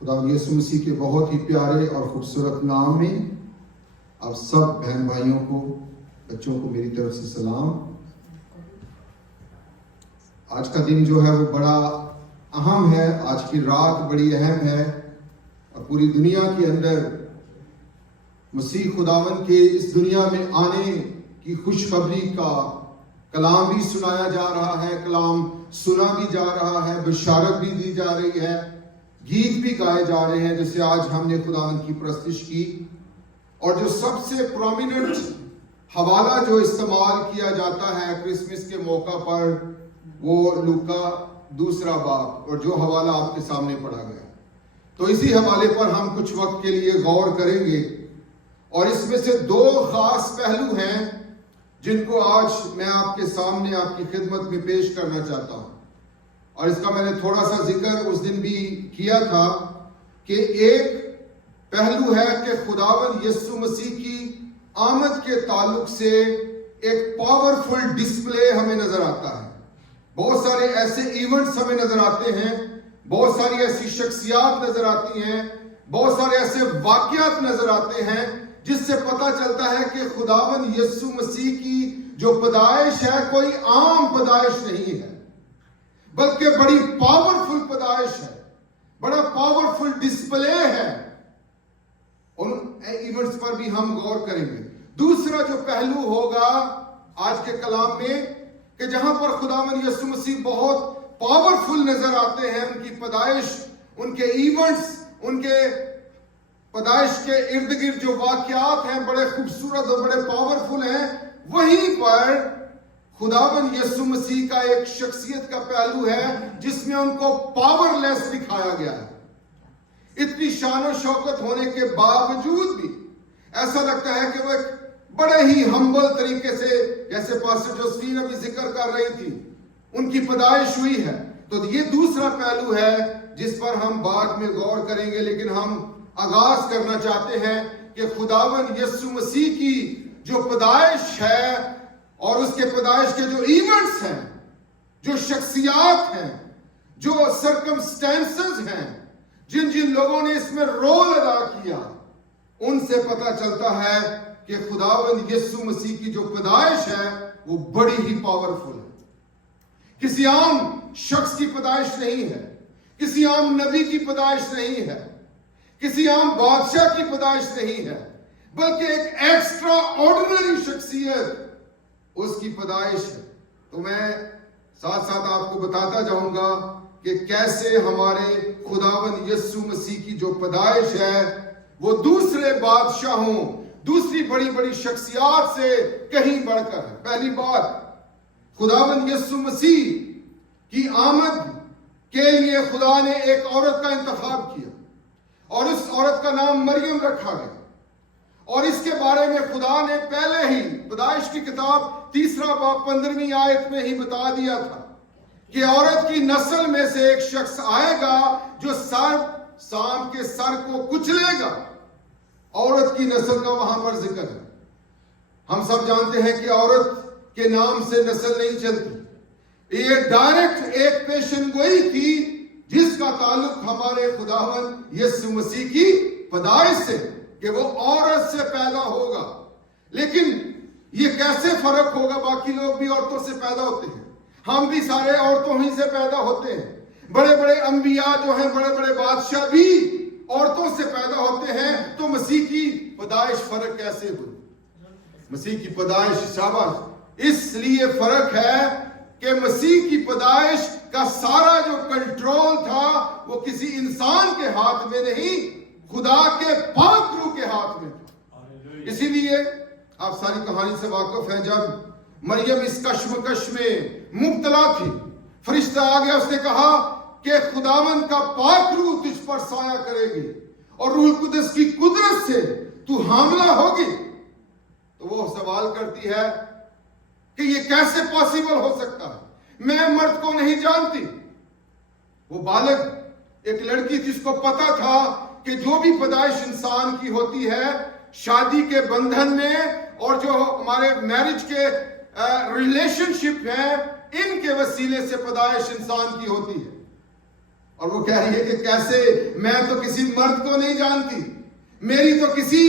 خدا یسوع مسیح کے بہت ہی پیارے اور خوبصورت نام میں آپ سب بہن بھائیوں کو، بچوں کو میری طرف سے سلام۔ آج کا دن جو ہے وہ بڑا اہم ہے، آج کی رات بڑی اہم ہے، اور پوری دنیا کے اندر مسیح خداوند کے اس دنیا میں آنے کی خوشخبری کا کلام بھی سنایا جا رہا ہے، کلام سنا بھی جا رہا ہے، بشارت بھی دی جا رہی ہے، گیت بھی گائے جا رہے ہیں، جیسے آج ہم نے خداوند کی پرستش کی۔ اور جو سب سے پرومیننٹ حوالہ جو استعمال کیا جاتا ہے کرسمس کے موقع پر، وہ لوکا 2 باب، اور جو حوالہ آپ کے سامنے پڑھا گیا، تو اسی حوالے پر ہم کچھ وقت کے لیے غور کریں گے۔ اور اس میں سے 2 خاص پہلو ہیں جن کو آج میں آپ کے سامنے آپ کی خدمت میں پیش کرنا چاہتا ہوں، اور اس کا میں نے تھوڑا سا ذکر اس دن بھی کیا تھا کہ ایک پہلو ہے کہ خداوند یسوع مسیح کی آمد کے تعلق سے ایک پاورفل ڈسپلے ہمیں نظر آتا ہے۔ بہت سارے ایسے ایونٹس ہمیں نظر آتے ہیں، بہت ساری ایسی شخصیات نظر آتی ہیں، بہت سارے ایسے واقعات نظر آتے ہیں جس سے پتہ چلتا ہے کہ خداوند یسوع مسیح کی جو پیدائش ہے کوئی عام پیدائش نہیں ہے، بلکہ بڑی پاورفل پیدائش ہے، بڑا پاورفل ڈسپلے ہے۔ ان ایونٹس پر بھی ہم غور کریں گے۔ دوسرا جو پہلو ہوگا آج کے کلام میں، کہ جہاں پر خداوند یسوع مسیح بہت پاورفل نظر آتے ہیں، ان کی پیدائش، ان کے ایونٹس، ان کے پیدائش کے ارد گرد جو واقعات ہیں بڑے خوبصورت اور بڑے پاورفل ہیں، وہیں پر خداوند یسوع مسیح کا ایک شخصیت کا پہلو ہے جس میں ان کو پاور لیس دکھایا گیا ہے۔ اتنی شان و شوکت ہونے کے باوجود بھی ایسا لگتا ہے کہ وہ ایک بڑے ہی ہمبل طریقے سے، جیسے پاسٹر جوزفین ابھی ذکر کر رہی تھی، ان کی پیدائش ہوئی ہے۔ تو یہ دوسرا پہلو ہے جس پر ہم بعد میں غور کریں گے، لیکن ہم آغاز کرنا چاہتے ہیں کہ خداوند یسوع مسیح کی جو پیدائش ہے اور اس کے پیدائش کے جو ایونٹس ہیں، جو شخصیات ہیں، جو سرکمسٹینسز ہیں، جن جن لوگوں نے اس میں رول ادا کیا، ان سے پتہ چلتا ہے کہ خداوند یسوع مسیح کی جو پیدائش ہے وہ بڑی ہی پاورفل ہے۔ کسی عام شخص کی پیدائش نہیں ہے، کسی عام نبی کی پیدائش نہیں ہے، کسی عام بادشاہ کی پیدائش نہیں ہے، بلکہ ایک ایکسٹرا آرڈنری شخصیت اس کی پیدائش ہے۔ تو میں ساتھ ساتھ آپ کو بتاتا جاؤں گا کہ کیسے ہمارے خداوند یسوع مسیح کی جو پیدائش ہے وہ دوسرے بادشاہوں، دوسری بڑی بڑی شخصیات سے کہیں بڑھ کر ہے۔ پہلی بات، خداوند یسوع مسیح کی آمد کے لیے خدا نے ایک عورت کا انتخاب کیا، اور اس عورت کا نام مریم رکھا گیا، اور اس کے بارے میں خدا نے پہلے ہی پیدائش کی کتاب 3 باب 15 آیت میں ہی بتا دیا تھا کہ عورت کی نسل میں سے ایک شخص آئے گا جو سام کے سر کو کچلے گا۔ عورت کی نسل کا وہاں پر ذکر ہے۔ ہم سب جانتے ہیں کہ عورت کے نام سے نسل نہیں چلتی۔ یہ ڈائریکٹ ایک پیشن گوئی تھی جس کا تعلق ہمارے خداوند یسوع مسیح کی پیدائش سے، کہ وہ عورت سے پیدا ہوگا۔ لیکن یہ کیسے فرق ہوگا؟ باقی لوگ بھی عورتوں سے پیدا ہوتے ہیں، ہم بھی سارے عورتوں ہی سے پیدا ہوتے ہیں، بڑے بڑے انبیاء جو ہیں، بڑے بڑے بادشاہ بھی عورتوں سے پیدا ہوتے ہیں۔ تو مسیح کی پیدائش فرق کیسے ہوئی؟ مسیح کی پیدائش شاباش اس لیے فرق ہے کہ مسیح کی پیدائش کا سارا جو کنٹرول تھا وہ کسی انسان کے ہاتھ میں نہیں، خدا کے پاک روح کے ہاتھ میں تھا۔ اسی لیے آپ ساری کہانی سے واقف ہیں، جب مریم اس کشمکش میں مبتلا تھی، فرشتہ آ گیا، اس نے کہا کہ خداوند کا پاک روح تجھ پر سایہ کرے گی اور روح القدس کی قدرت سے تو حاملہ ہوگی۔ تو وہ سوال کرتی ہے کہ یہ کیسے پاسیبل ہو سکتا ہے، میں مرد کو نہیں جانتی۔ وہ بالغ ایک لڑکی جس کو پتا تھا کہ جو بھی پیدائش انسان کی ہوتی ہے شادی کے بندھن میں، اور جو ہمارے میرج کے ریلیشن شپ ہیں، ان کے وسیلے سے پیدائش انسان کی ہوتی ہے۔ اور وہ کہہ رہی ہے کہ کیسے، میں تو کسی مرد کو نہیں جانتی، میری تو کسی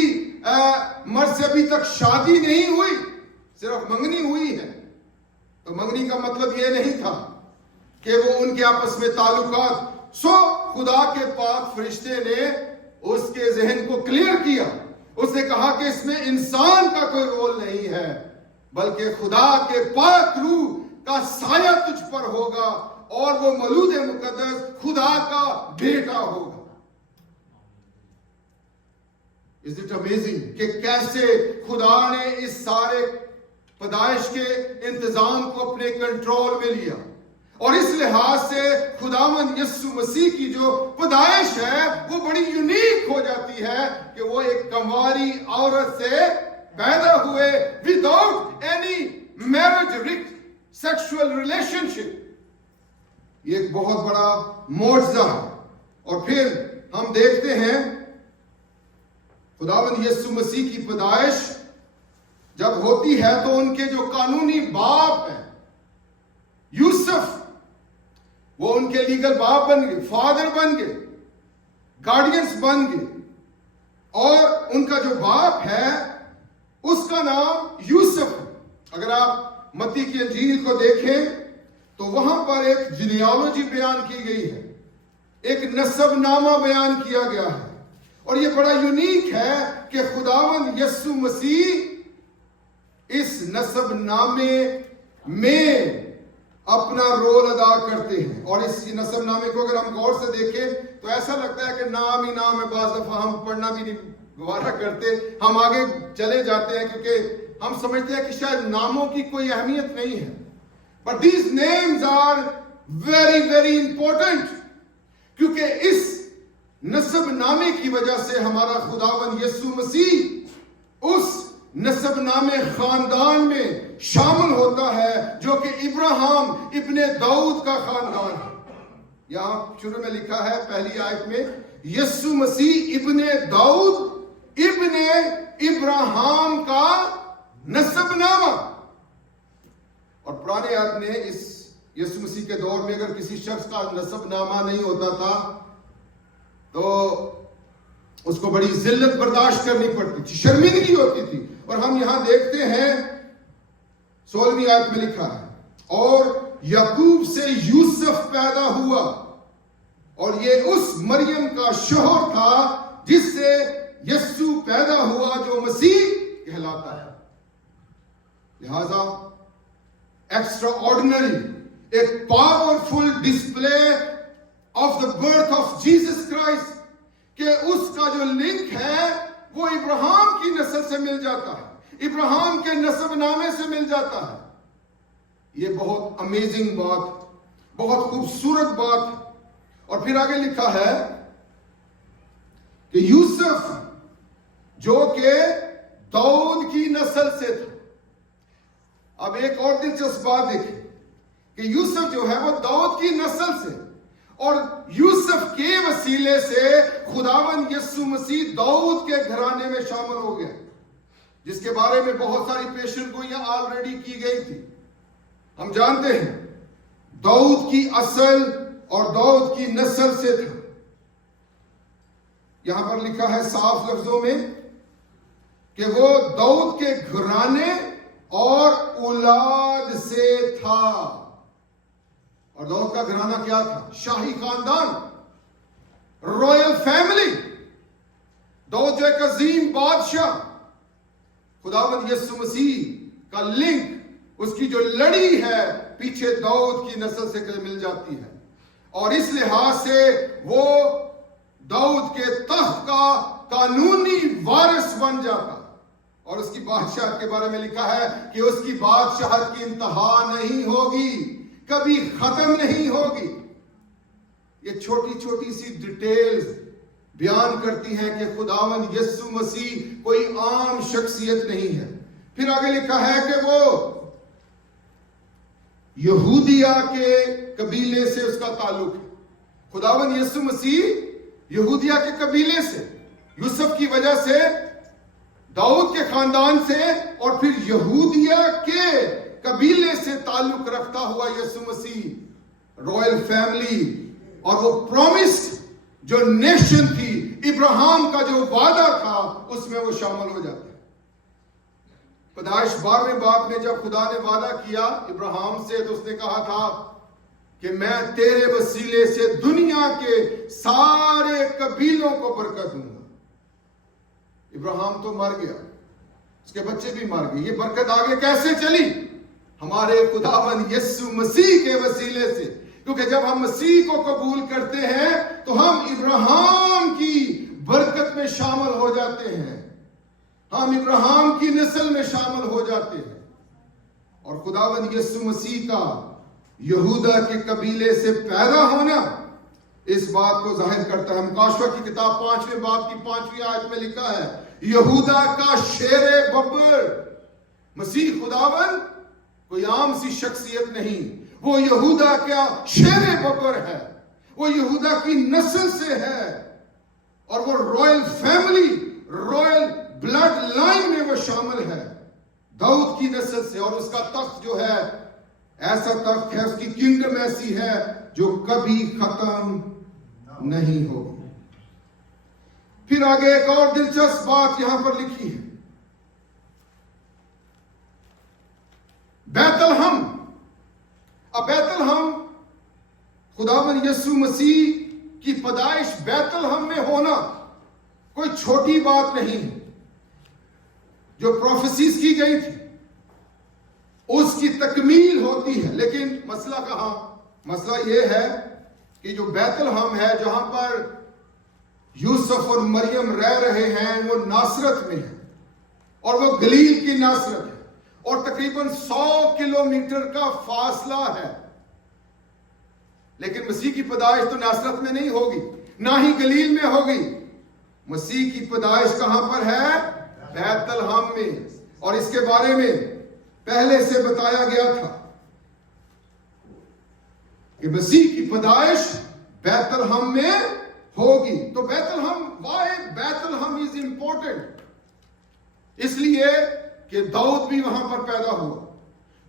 مرد سے ابھی تک شادی نہیں ہوئی، صرف منگنی ہوئی ہے۔ تو منگنی کا مطلب یہ نہیں تھا کہ وہ ان کے آپس میں تعلقات۔ سو خدا کے پاک فرشتے نے اس کے ذہن کو کلیئر کیا، اس نے کہا کہ اس میں انسان کا کوئی رول نہیں ہے، بلکہ خدا کے پاک روح کا سایہ تجھ پر ہوگا اور وہ مولود مقدس خدا کا بیٹا ہوگا۔ Is it amazing کہ کیسے خدا نے اس سارے پیدائش کے انتظام کو اپنے کنٹرول میں لیا، اور اس لحاظ سے خداوند یسوع مسیح کی جو پیدائش ہے وہ بڑی یونیک ہو جاتی ہے کہ وہ ایک کنواری عورت سے پیدا ہوئے without any marriage sexual relationship. یہ ایک بہت بڑا معجزہ ہے۔ اور پھر ہم دیکھتے ہیں خداوند یسوع مسیح کی پیدائش جب ہوتی ہے تو ان کے جو قانونی باپ ہیں یوسف، وہ ان کے لیگل باپ بن گئے، فادر بن گئے، گارڈینس بن گئے، اور ان کا جو باپ ہے اس کا نام یوسف ہے۔ اگر آپ متی کی انجیل کو دیکھیں تو وہاں پر ایک جینیالوجی بیان کی گئی ہے، ایک نسب نامہ بیان کیا گیا ہے، اور یہ بڑا یونیک ہے کہ خداوند یسوع مسیح اس نسب نامے میں اپنا رول ادا کرتے ہیں۔ اور اس نسب نامے کو اگر ہم غور سے دیکھیں تو ایسا لگتا ہے کہ نام ہی نام ہے، بعض دفعہ ہم پڑھنا بھی نہیں گوارا کرتے، ہم آگے چلے جاتے ہیں کیونکہ ہم سمجھتے ہیں کہ شاید ناموں کی کوئی اہمیت نہیں ہے۔ But these names are very very important، کیونکہ اس نسب نامے کی وجہ سے ہمارا خداوند یسوع مسیح اس نسب نامے خاندان میں شامل ہوتا ہے جو کہ ابراہیم ابن داؤد کا خاندان ہے۔ یہاں شروع میں لکھا ہے پہلی آیت میں یسوع مسیح ابن داؤد ابن ابراہیم کا نسب نامہ۔ اور پرانے عہد میں اس یسوع مسیح کے دور میں اگر کسی شخص کا نسب نامہ نہیں ہوتا تھا تو اس کو بڑی ذلت برداشت کرنی پڑتی تھی، شرمندگی ہوتی تھی۔ اور ہم یہاں دیکھتے ہیں 16ویں آیت میں لکھا ہے اور یعقوب سے یوسف پیدا ہوا، اور یہ اس مریم کا شوہر تھا جس سے یسوع پیدا ہوا جو مسیح کہلاتا ہے۔ لہذا ایکسٹرا آرڈنری، ایک powerful display of the birth of Jesus Christ, کہ اس کا جو لنک ہے وہ ابراہیم کی نسل سے مل جاتا ہے، ابراہیم کے نسب نامے سے مل جاتا ہے۔ یہ بہت امیزنگ بات، بہت خوبصورت بات۔ اور پھر آگے لکھا ہے کہ یوسف جو کہ داؤد کی نسل سے تھا۔ اب ایک اور دلچسپ بات دیکھیں کہ یوسف جو ہے وہ داؤد کی نسل سے، اور یوسف کے وسیلے سے خداوند یسوع مسیح داؤد کے گھرانے میں شامل ہو گیا، جس کے بارے میں بہت ساری پیشن گوئیاں آلریڈی کی گئی تھی۔ ہم جانتے ہیں داؤد کی اصل اور داؤد کی نسل سے تھا۔ یہاں پر لکھا ہے صاف لفظوں میں کہ وہ داؤد کے گھرانے اور اولاد سے تھا۔ اور داؤد کا گھرانہ کیا تھا؟ شاہی خاندان، رائل فیملی۔ داؤد جو ایک عظیم بادشاہ، خداوند یسوع مسیح کا لنک، اس کی جو لڑی ہے پیچھے داؤد کی نسل سے مل جاتی ہے، اور اس لحاظ سے وہ داؤد کے تخت کا قانونی وارث بن جاتا۔ اور اس کی بادشاہت کے بارے میں لکھا ہے کہ اس کی بادشاہت کی انتہا نہیں ہوگی، کبھی ختم نہیں ہوگی۔ یہ چھوٹی چھوٹی سی ڈیٹیلز بیان کرتی ہیں کہ خداوند یسوع مسیح کوئی عام شخصیت نہیں ہے۔ پھر آگے لکھا ہے کہ وہ یہودیہ کے قبیلے سے اس کا تعلق ہے۔ خداوند یسوع مسیح یہودیہ کے قبیلے سے، یوسف کی وجہ سے، داؤد کے خاندان سے، اور پھر یہودیہ کے قبیلے سے تعلق رکھتا ہوا یسوع مسیح رائل فیملی اور وہ پرومسڈ جو نیشن تھی، ابراہیم کا جو وعدہ تھا، اس میں وہ شامل ہو جاتے ہیں۔ پیدائش 12ویں باب میں جب خدا نے وعدہ کیا ابراہیم سے تو اس نے کہا تھا کہ میں تیرے وسیلے سے دنیا کے سارے قبیلوں کو برکت دوں گا۔ ابراہیم تو مر گیا، اس کے بچے بھی مر گئے، یہ برکت آگے کیسے چلی؟ ہمارے خداوند یسوع مسیح کے وسیلے سے، کیونکہ جب ہم مسیح کو قبول کرتے ہیں تو ہم ابراہیم کی برکت میں شامل ہو جاتے ہیں، ہم ابراہیم کی نسل میں شامل ہو جاتے ہیں۔ اور خداوند یسوع مسیح کا یہودا کے قبیلے سے پیدا ہونا اس بات کو ظاہر کرتا ہے۔ مکاشفہ کی کتاب 5ویں باب کی 5ویں آیت میں لکھا ہے، یہودا کا شیر ببر۔ مسیح خداوند کوئی عام سی شخصیت نہیں، وہ یہودا کا شیر ببر ہے، وہ یہودا کی نسل سے ہے، اور وہ royal family, royal blood line میں وہ شامل ہے، داؤد کی نسل سے۔ اور اس کا تخت جو ہے ایسا تخت ہے، اس کی کنگڈم ایسی ہے جو کبھی ختم نہیں ہوگی۔ پھر آگے ایک اور دلچسپ بات یہاں پر لکھی ہے، بیت الحم۔ اب بیت الحم، خداوند یسوع مسیح کی پیدائش بیت الحم میں ہونا کوئی چھوٹی بات نہیں ہے۔ جو پروفیسیز کی گئی تھی اس کی تکمیل ہوتی ہے، لیکن مسئلہ کہاں؟ مسئلہ یہ ہے کہ جو بیت الحم ہے، جہاں پر یوسف اور مریم رہ رہے ہیں، وہ ناصرت میں ہے، اور وہ گلیل کی ناصرت ہے، اور تقریباً 100 کلومیٹر کا فاصلہ ہے۔ لیکن مسیح کی پیدائش تو ناصرت میں نہیں ہوگی، نہ ہی گلیل میں ہوگی۔ مسیح کی پیدائش کہاں پر ہے؟ بیت الحم میں۔ اور اس کے بارے میں پہلے سے بتایا گیا تھا کہ مسیح کی پیدائش بیت الحم میں ہوگی۔ تو بیت الحم، وائی بیت الحم از امپورٹنٹ؟ اس لیے کہ داؤد بھی وہاں پر پیدا ہوا۔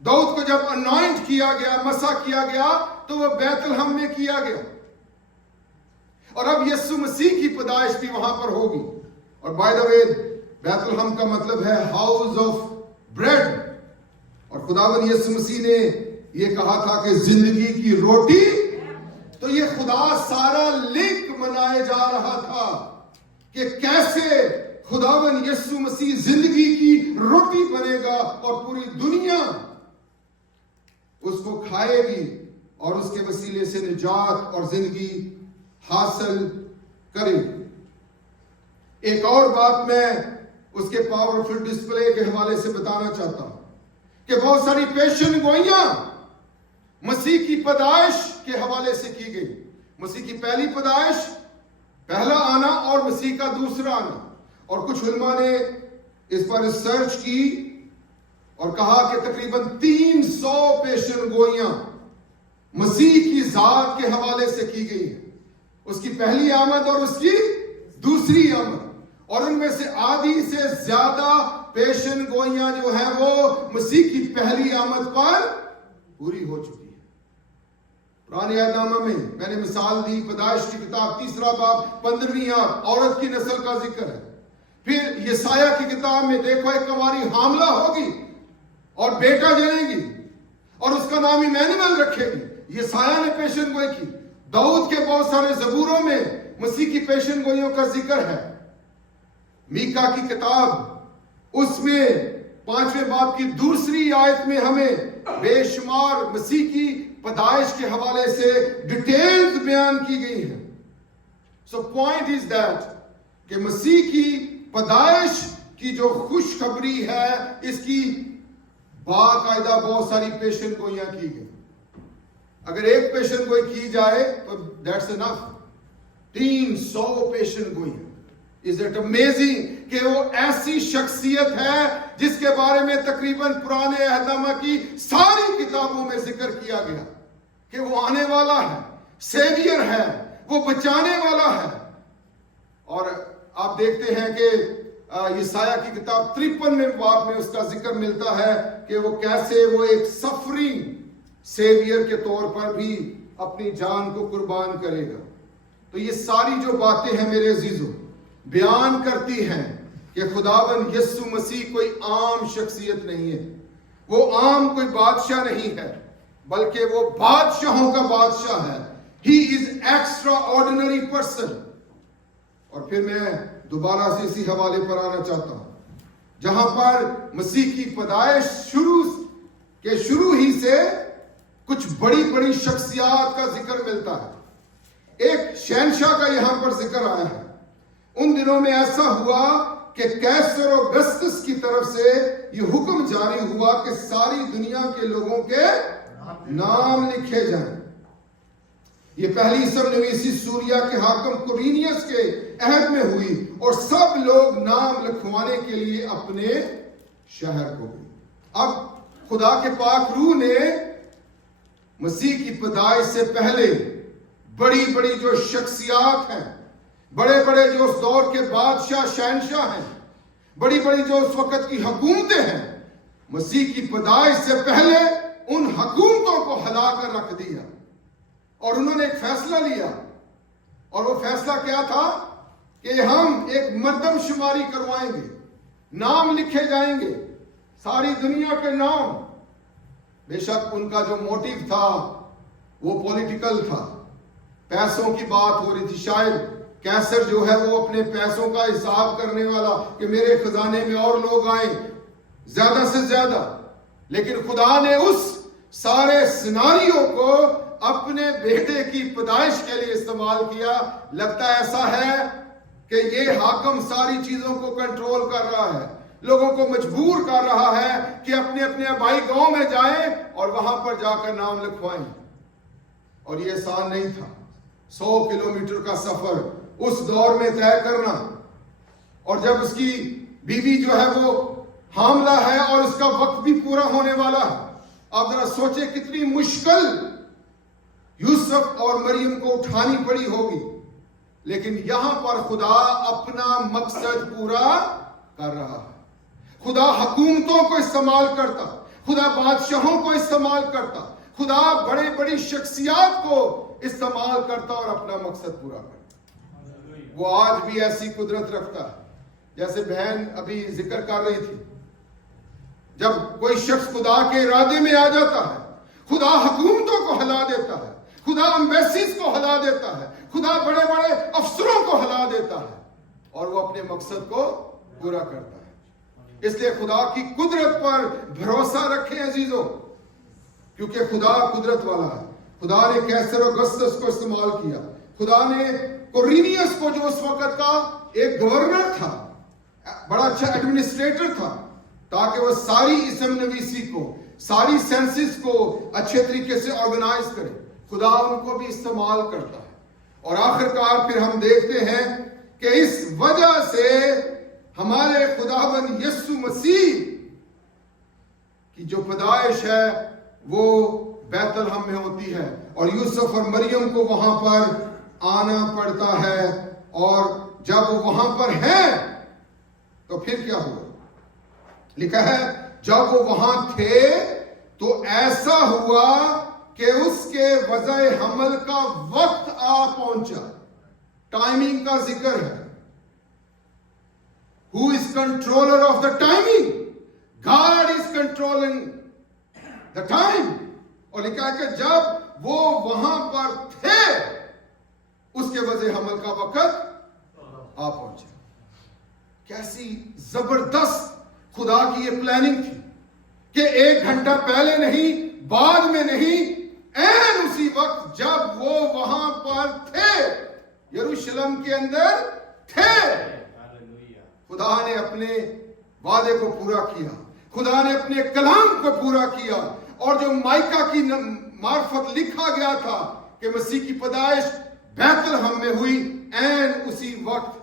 داؤد کو جب انوائنٹ کیا گیا، مسح کیا گیا، تو وہ بیت الحم میں کیا گیا، اور اب یسوع مسیح کی پیدائش بھی وہاں پر ہوگی۔ اور بائی دا وے، بیت الحم کا مطلب ہے ہاؤس آف بریڈ، اور خداوند یسوع مسیح نے یہ کہا تھا کہ زندگی کی روٹی، تو یہ خدا سارا لنک منائے جا رہا تھا کہ کیسے خداوند یسوع مسیح زندگی کی روٹی بنے گا، اور پوری دنیا اس کو کھائے گی، اور اس کے وسیلے سے نجات اور زندگی حاصل کرے گی۔ ایک اور بات میں اس کے پاورفل ڈسپلے کے حوالے سے بتانا چاہتا ہوں کہ بہت ساری پیشن گوئیاں مسیح کی پیدائش کے حوالے سے کی گئی۔ مسیح کی پہلی پیدائش، پہلا آنا، اور مسیح کا دوسرا آنا، اور کچھ علماء نے اس پر ریسرچ کی اور کہا کہ تقریباً 300 پیشن گوئیاں مسیح کی ذات کے حوالے سے کی گئی ہیں، اس کی پہلی آمد اور اس کی دوسری آمد، اور ان میں سے آدھی سے زیادہ پیشن گوئیاں جو ہیں وہ مسیح کی پہلی آمد پر پوری ہو چکی ہیں۔ پرانے عہد نامہ میں میں نے مثال دی، پیدائش کی کتاب 3 باب 15ویں آیت، عورت کی نسل کا ذکر ہے۔ پھر یسایہ کی کتاب میں دیکھو، ایک کنواری حاملہ ہوگی اور بیٹا جنے گی، اور اس کا نام ایمینویل رکھے گی۔ یسایہ نے پیشن گوئی کی۔ داؤد کے بہت سارے زبوروں میں مسیح کی پیشن گوئیوں کا ذکر ہے۔ میکا کی کتاب، اس میں 5ویں باب کی 2 آیت میں ہمیں بے شمار مسیح کی پیدائش کے حوالے سے ڈیٹیلز بیان کی گئی ہیں۔ سو پوائنٹ از دیٹ کہ مسیح کی پیدائش کی جو خوشخبری ہے، اس کی باقاعدہ بہت ساری پیشن گوئیاں کی گئی۔ اگر ایک پیشن گوئی کی جائے تو دیٹس انف، 300 پیشن گوئیاں۔ Is it amazing کہ وہ ایسی شخصیت ہے جس کے بارے میں تقریباً پرانے عہد نامہ کی ساری کتابوں میں ذکر کیا گیا کہ وہ آنے والا ہے، سیویئر ہے، وہ بچانے والا ہے۔ اور آپ دیکھتے ہیں کہ یسایہ کی کتاب 53 باب میں اس کا ذکر ملتا ہے کہ وہ کیسے وہ ایک سفرنگ سیویئر کے طور پر بھی اپنی جان کو قربان کرے گا. تو یہ ساری جو باتیں ہیں میرے عزیزوں بیان کرتی ہیں کہ خداوند یسوع مسیح کوئی عام شخصیت نہیں ہے. وہ عام کوئی بادشاہ نہیں ہے بلکہ وہ بادشاہوں کا بادشاہ ہے. He is extraordinary person. اور پھر میں دوبارہ سے اسی حوالے پر آنا چاہتا ہوں جہاں پر مسیح کی پیدائش شروع ہی سے کچھ بڑی بڑی شخصیات کا ذکر ملتا ہے. ایک شہنشاہ کا یہاں پر ذکر آیا ہے. ان دنوں میں ایسا ہوا کہ کیسر اوگسطس کی طرف سے یہ حکم جاری ہوا کہ ساری دنیا کے لوگوں کے نام لکھے جائیں. یہ پہلی سرنویسی سوریا کے حاکم قرینیس کے عہد میں ہوئی اور سب لوگ نام لکھوانے کے لیے اپنے شہر کو گئے. اب خدا کے پاک روح نے مسیح کی پیدائش سے پہلے بڑی بڑی جو شخصیات ہیں, بڑے بڑے جو اس دور کے بادشاہ شہنشاہ ہیں, بڑی بڑی جو اس وقت کی حکومتیں ہیں, مسیح کی پیدائش سے پہلے ان حکومتوں کو ہلا کر رکھ دیا اور انہوں نے ایک فیصلہ لیا. اور وہ فیصلہ کیا تھا کہ ہم ایک مردم شماری کروائیں گے, نام لکھے جائیں گے, ساری دنیا کے نام. بے شک ان کا جو موٹیو تھا وہ پولیٹیکل تھا, پیسوں کی بات ہو رہی تھی. شاید کیسر جو ہے وہ اپنے پیسوں کا حساب کرنے والا کہ میرے خزانے میں اور لوگ آئیں زیادہ سے زیادہ. لیکن خدا نے اس سارے سیناریو کو اپنے بیٹے کی پیدائش کے لیے استعمال کیا. لگتا ایسا ہے کہ یہ حاکم ساری چیزوں کو کنٹرول کر رہا ہے, لوگوں کو مجبور کر رہا ہے کہ اپنے اپنے آبائی گاؤں میں جائیں اور وہاں پر جا کر نام لکھوائیں. اور یہ آسان نہیں تھا. 100 کلومیٹر کا سفر اس دور میں طے کرنا, اور جب اس کی بیوی جو ہے وہ حاملہ ہے اور اس کا وقت بھی پورا ہونے والا ہے. آپ ذرا سوچیں کتنی مشکل یوسف اور مریم کو اٹھانی پڑی ہوگی. لیکن یہاں پر خدا اپنا مقصد پورا کر رہا ہے. خدا حکومتوں کو استعمال کرتا, خدا بادشاہوں کو استعمال کرتا, خدا بڑے بڑی شخصیات کو استعمال کرتا اور اپنا مقصد پورا کرتا. وہ آج بھی ایسی قدرت رکھتا ہے. جیسے بہن ابھی ذکر کر رہی تھی, جب کوئی شخص خدا کے ارادے میں آ جاتا ہے, خدا حکومتوں کو ہلا دیتا ہے, خدا امبیسیز کو ہلا دیتا ہے, خدا بڑے بڑے افسروں کو ہلا دیتا ہے اور وہ اپنے مقصد کو پورا کرتا ہے. اس لیے خدا کی قدرت پر بھروسہ رکھیں عزیزوں, کیونکہ خدا قدرت والا ہے. خدا نے کیسر اوگسطس کو استعمال کیا. خدا نے قرینیس کو جو اس وقت کا ایک گورنر تھا, بڑا اچھا ایڈمنسٹریٹر تھا, تاکہ وہ ساری اسم نویسی کو, ساری سینسز کو اچھے طریقے سے آرگنائز کرے. خدا ان کو بھی استعمال کرتا ہے. اور آخرکار پھر ہم دیکھتے ہیں کہ اس وجہ سے ہمارے خداوند یسوع مسیح کی جو پیدائش ہے وہ بیت الحم میں ہوتی ہے, اور یوسف اور مریم کو وہاں پر آنا پڑتا ہے. اور جب وہ وہاں پر ہیں تو پھر کیا ہوا؟ لکھا ہے جب وہ وہاں تھے تو ایسا ہوا کہ اس کے وضع حمل کا وقت آ پہنچا. ٹائمنگ کا ذکر ہے. Who is controller of the timing? God is controlling the time. اور لکھا ہے کہ جب وہ وہاں پر تھے اس کے وضع حمل کا وقت آ پہنچا. کیسی زبردست خدا کی یہ پلاننگ تھی کہ 1 گھنٹہ پہلے نہیں, بعد میں نہیں, این اسی وقت جب وہ وہاں پر تھے, یروشلم کے اندر تھے. خدا نے اپنے وعدے کو پورا کیا, خدا نے اپنے کلام کو پورا کیا. اور جو مائکا کی معرفت لکھا گیا تھا کہ مسیح کی پیدائش بیت الحم میں ہوئی, این اسی وقت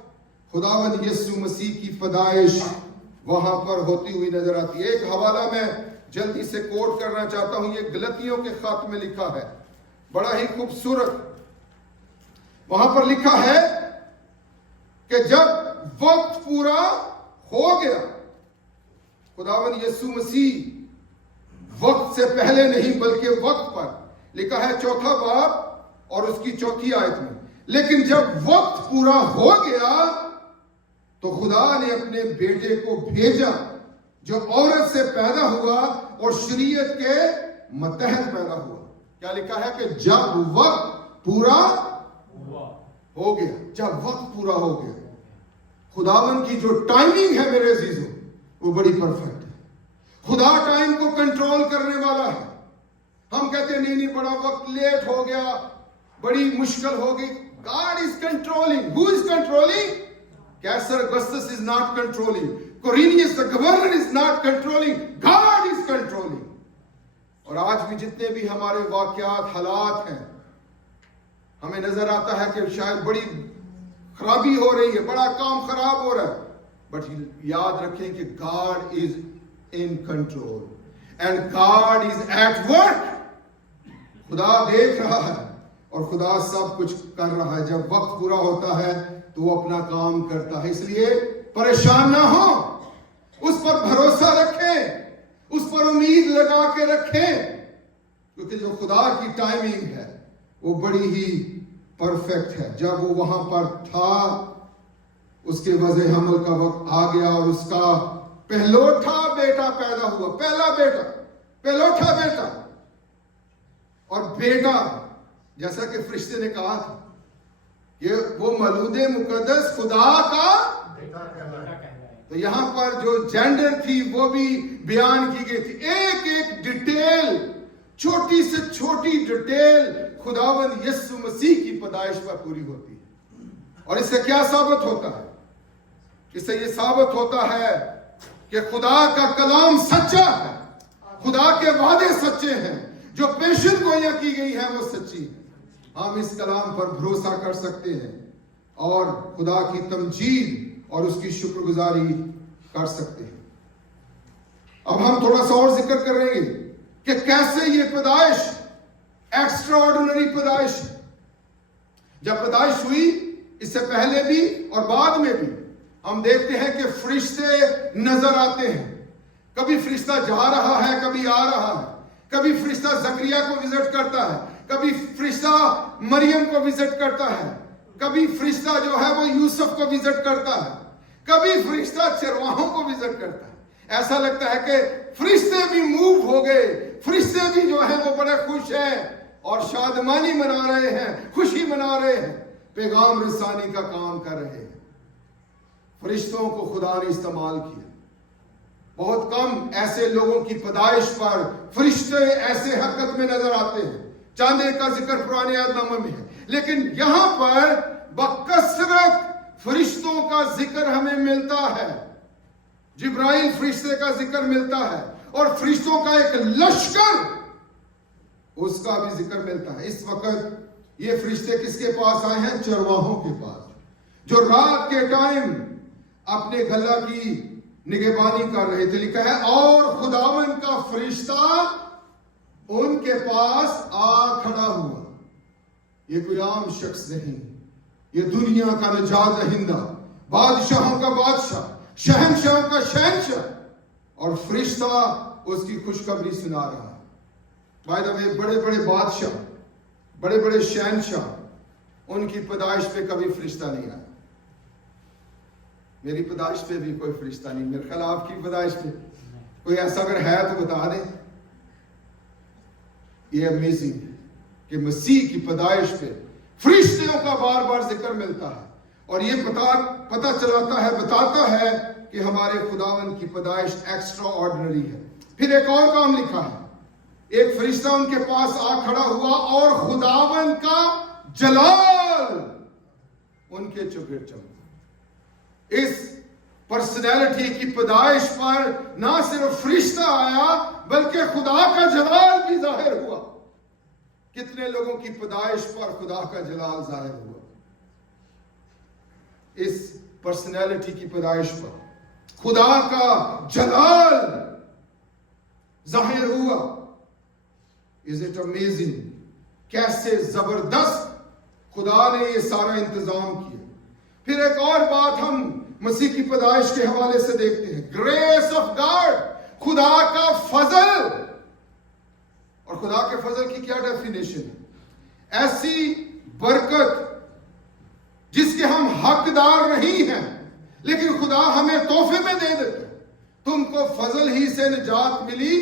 خداوند یسوع مسیح کی پیدائش وہاں پر ہوتی ہوئی نظر آتی ہے. ایک حوالہ میں جلدی سے کوٹ کرنا چاہتا ہوں, یہ غلطیوں کے خط میں لکھا ہے, بڑا ہی خوبصورت. وہاں پر لکھا ہے کہ جب وقت پورا ہو گیا, خداوند یسوع مسیح وقت سے پہلے نہیں بلکہ وقت پر. لکھا ہے 4 باب اور اس کی 4 آیت میں. لیکن جب وقت پورا ہو گیا تو خدا نے اپنے بیٹے کو بھیجا جو عورت سے پیدا ہوا اور شریعت کے متحد پیدا ہوا. کیا لکھا ہے کہ جب وقت پورا ہو گیا. جب وقت پورا ہو گیا. خداوند کی جو ٹائمنگ ہے میرے عزیزوں وہ بڑی پرفیکٹ ہے. خدا ٹائم کو کنٹرول کرنے والا ہے. ہم کہتے ہیں نہیں بڑا وقت لیٹ ہو گیا, بڑی مشکل ہو گئی. God is controlling. Who is controlling? Caesar Augustus is not controlling. Quirinius the governor is not controlling. God is controlling. اور آج بھی جتنے بھی ہمارے واقعات حالات ہیں ہمیں نظر آتا ہے کہ شاید بڑی خرابی ہو رہی ہے, بڑا کام خراب ہو رہا ہے, بٹ یاد رکھیں کہ God is in control and God is at work. خدا دیکھ رہا ہے اور خدا سب کچھ کر رہا ہے. جب وقت پورا ہوتا ہے تو وہ اپنا کام کرتا ہے. اس لیے پریشان نہ ہو, اس پر بھروسہ رکھیں, اس پر امید لگا کے رکھیں, کیونکہ جو خدا کی ٹائمنگ ہے وہ بڑی ہی پرفیکٹ ہے. جب وہ وہاں پر تھا اس کے وضع حمل کا وقت آ گیا اور اس کا پہلوٹا بیٹا پیدا ہوا. پہلا بیٹا, پہلوٹا بیٹا. اور بیٹا جیسا کہ فرشتے نے کہا تھا کہ وہ مولود مقدس خدا کا بیٹا کہلائے. تو یہاں پر جو جینڈر تھی وہ بھی بیان کی گئی تھی. ایک ایک ڈیٹیل, چھوٹی سے چھوٹی ڈیٹیل خداوند یسوع مسیح کی پیدائش پر پوری ہوتی ہے. اور اس سے کیا ثابت ہوتا ہے؟ اس سے یہ ثابت ہوتا ہے کہ خدا کا کلام سچا ہے, خدا کے وعدے سچے ہیں, جو پیشن گوئیاں کی گئی ہیں وہ سچی ہیں. ہم اس کلام پر بھروسہ کر سکتے ہیں اور خدا کی تمجید اور اس کی شکر گزاری کر سکتے ہیں. اب ہم تھوڑا سا اور ذکر کریں گے کہ کیسے یہ پیدائش ایکسٹرا آرڈنری پیدائش ہے. جب پیدائش ہوئی اس سے پہلے بھی اور بعد میں بھی ہم دیکھتے ہیں کہ فرشتے نظر آتے ہیں. کبھی فرشتہ جا رہا ہے, کبھی آ رہا ہے. کبھی فرشتہ زکریا کو وزٹ کرتا ہے, کبھی فرشتہ مریم کو وزٹ کرتا ہے, کبھی فرشتہ جو ہے وہ یوسف کو وزٹ کرتا ہے, کبھی فرشتہ چرواہوں کو وزٹ کرتا ہے. ایسا لگتا ہے کہ فرشتے بھی موو ہو گئے, فرشتے بھی جو ہیں وہ بڑے خوش ہیں اور شادمانی منا رہے ہیں, خوشی منا رہے ہیں, پیغام رسانی کا کام کر رہے ہیں. فرشتوں کو خدا نے استعمال کیا. بہت کم ایسے لوگوں کی پیدائش پر فرشتے ایسے حرکت میں نظر آتے ہیں. چاند ایک کا ذکر پرانے عہد نامے میں ہے, لیکن یہاں پر بکثرت فرشتوں کا ذکر ہمیں ملتا ہے. جبرائیل فرشتے کا ذکر ملتا ہے اور فرشتوں کا ایک لشکر اس کا بھی ذکر ملتا ہے. اس وقت یہ فرشتے کس کے پاس آئے ہیں؟ چرواہوں کے پاس, جو رات کے ٹائم اپنے گلہ کی نگہبانی کر رہے تھے. لکھا ہے اور خداوند کا فرشتہ ان کے پاس آ کھڑا ہوا. یہ کوئی عام شخص نہیں, یہ دنیا کا نجات دہندہ, بادشاہوں کا بادشاہ, شہنشاہوں کا شہنشاہ, اور فرشتہ اس کی خوشخبری سنا رہا ہے. بائی دا وے, بڑے بڑے بادشاہ, بڑے بڑے شہنشاہ, ان کی پیدائش پہ کبھی فرشتہ نہیں آیا. میری پیدائش پہ بھی کوئی فرشتہ نہیں. میرے خیال آپ کی پیدائش پہ کوئی ایسا اگر ہے تو بتا دیں. یہ امیزنگ ہے کہ مسیح کی پیدائش پہ فرشتوں کا بار بار ذکر ملتا ہے, اور یہ پتہ چلاتا ہے, بتاتا ہے کہ ہمارے خداوند کی پیدائش ایکسٹرا آرڈنری ہے. پھر ایک اور کام لکھا ہے, ایک فرشتہ ان کے پاس آ کھڑا ہوا اور خداوند کا جلال ان کے چوگرد چمکا. اس پرسنالٹی کی پیدائش پر نہ صرف فرشتہ آیا بلکہ خدا کا جلال بھی ظاہر ہوا. کتنے لوگوں کی پیدائش پر خدا کا جلال ظاہر ہوا؟ اس پرسنالٹی کی پیدائش پر خدا کا جلال ظاہر ہوا. Is it amazing؟ کیسے زبردست خدا نے یہ سارا انتظام کیا. پھر ایک اور بات ہم مسیح کی پیدائش کے حوالے سے دیکھتے ہیں, گریس آف گاڈ, خدا کا فضل. اور خدا کے فضل کی کیا ڈیفینیشن ہے؟ ایسی برکت جس کے ہم حقدار نہیں ہیں لیکن خدا ہمیں تحفے میں دے دیتا ہے. تم کو فضل ہی سے نجات ملی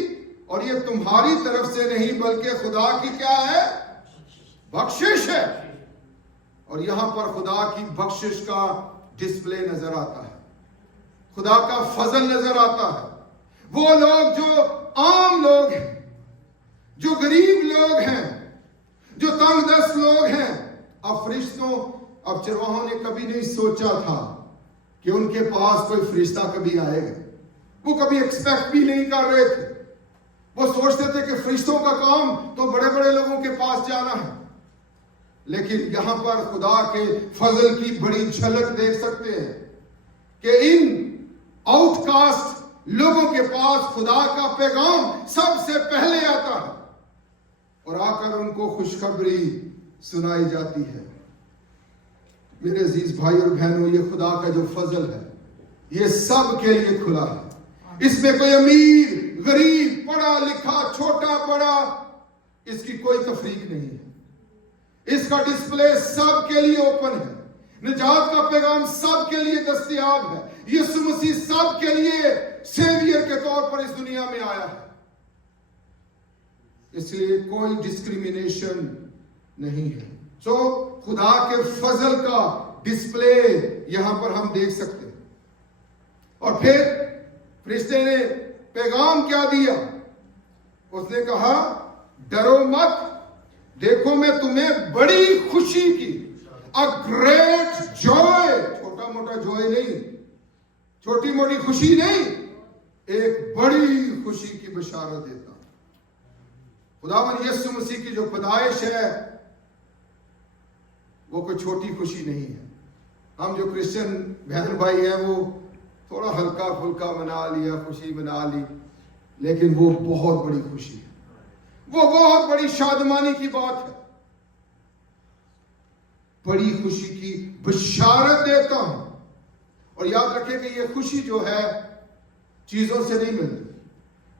اور یہ تمہاری طرف سے نہیں بلکہ خدا کی کیا ہے؟ بخشش ہے. اور یہاں پر خدا کی بخشش کا ڈسپلے نظر آتا ہے, خدا کا فضل نظر آتا ہے. وہ لوگ جو عام لوگ ہیں, جو غریب لوگ ہیں, جو تنگ دست لوگ ہیں, اب فرشتوں, اب چرواہوں نے کبھی نہیں سوچا تھا کہ ان کے پاس کوئی فرشتہ کبھی آئے گا. وہ کبھی ایکسپیکٹ بھی نہیں کر رہے تھے. وہ سوچتے تھے کہ فرشتوں کا کام تو بڑے بڑے لوگوں کے پاس جانا ہے. لیکن یہاں پر خدا کے فضل کی بڑی جھلک دیکھ سکتے ہیں کہ ان آؤٹ کاسٹ لوگوں کے پاس خدا کا پیغام سب سے پہلے آتا ہے اور آ کر ان کو خوشخبری سنائی جاتی ہے. میرے عزیز بھائی اور بہنوں, یہ خدا کا جو فضل ہے یہ سب کے لیے کھلا ہے. اس میں کوئی امیر غریب, پڑھا لکھا, چھوٹا بڑا, اس کی کوئی تفریق نہیں ہے. اس کا ڈسپلے سب کے لیے اوپن ہے. نجات کا پیغام سب کے لیے دستیاب ہے. یسوع مسیح سب کے لیے سیویئر کے طور پر اس دنیا میں آیا ہے. اس لیے کوئی ڈسکریمنیشن نہیں ہے. سو خدا کے فضل کا ڈسپلے یہاں پر ہم دیکھ سکتے ہیں. اور پھر فرشتے نے پیغام کیا دیا؟ اس نے کہا ڈرو مت, دیکھو میں تمہیں بڑی خوشی کی, a great joy, چھوٹا موٹا جوائے نہیں, چھوٹی موٹی خوشی نہیں, ایک بڑی خوشی کی بشارت دیتا ہوں. خداوند یسوع مسیح کی جو پیدائش ہے وہ کوئی چھوٹی خوشی نہیں ہے. ہم جو کرسچن بہن بھائی ہیں وہ تھوڑا ہلکا پھلکا منا لیا, خوشی منا لی, لیکن وہ بہت بڑی خوشی ہے, وہ بہت بڑی شادمانی کی بات ہے. بڑی خوشی کی بشارت دیتا ہوں. اور یاد رکھیں کہ یہ خوشی جو ہے چیزوں سے نہیں ملتی,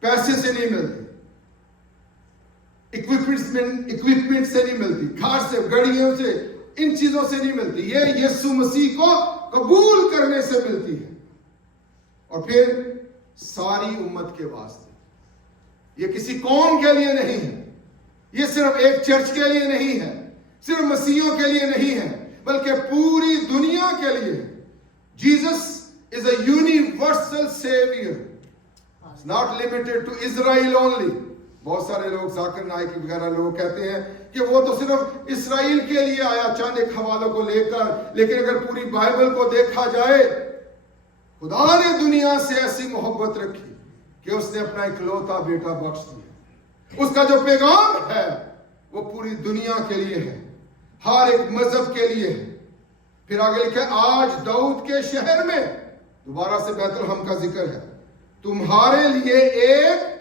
پیسے سے نہیں ملتی, اکوپمنٹ سے نہیں ملتی, گھر سے, گڑیوں سے, ان چیزوں سے نہیں ملتی. یہ یسوع مسیح کو قبول کرنے سے ملتی ہے. اور پھر ساری امت کے واسطے. یہ کسی قوم کے لیے نہیں ہے, یہ صرف ایک چرچ کے لیے نہیں ہے, صرف مسیحیوں کے لیے نہیں ہے, بلکہ پوری دنیا کے لیے. Jesus is a universal savior. It's not limited to Israel only. بہت سارے لوگ, ذاکر نائک وغیرہ لوگ کہتے ہیں کہ وہ تو صرف اسرائیل کے لیے آیا چند ایک حوالوں کو لے کر. لیکن اگر پوری بائبل کو دیکھا جائے, خدا نے دنیا سے ایسی محبت رکھی کہ اس نے اپنا اکلوتا بیٹا بخش دیا. اس کا جو پیغام ہے وہ پوری دنیا کے لیے ہے, ہر ایک مذہب کے لیے ہے. پھر آگے لکھا ہے آج داؤد کے شہر میں, دوبارہ سے بیت الحم کا ذکر ہے, تمہارے لیے ایک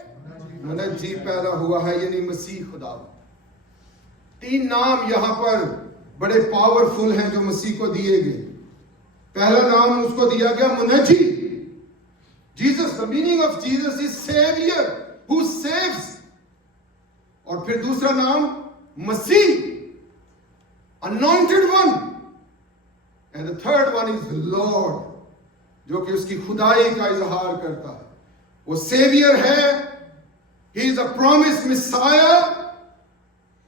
منجی پیدا ہوا ہے, یعنی مسیح خدا. 3 نام یہاں پر بڑے پاورفل ہیں جو مسیح کو دیے گئے. پہلا نام اس کو دیا گیا منجی. Jesus, the meaning of Jesus is Savior who saves. اور پھر دوسرا نام مسیح, anointed one. And the third one is the Lord, جو کہ اس کی خدائی کا اظہار کرتا ہے. وہ Savior ہے, He is a promised Messiah,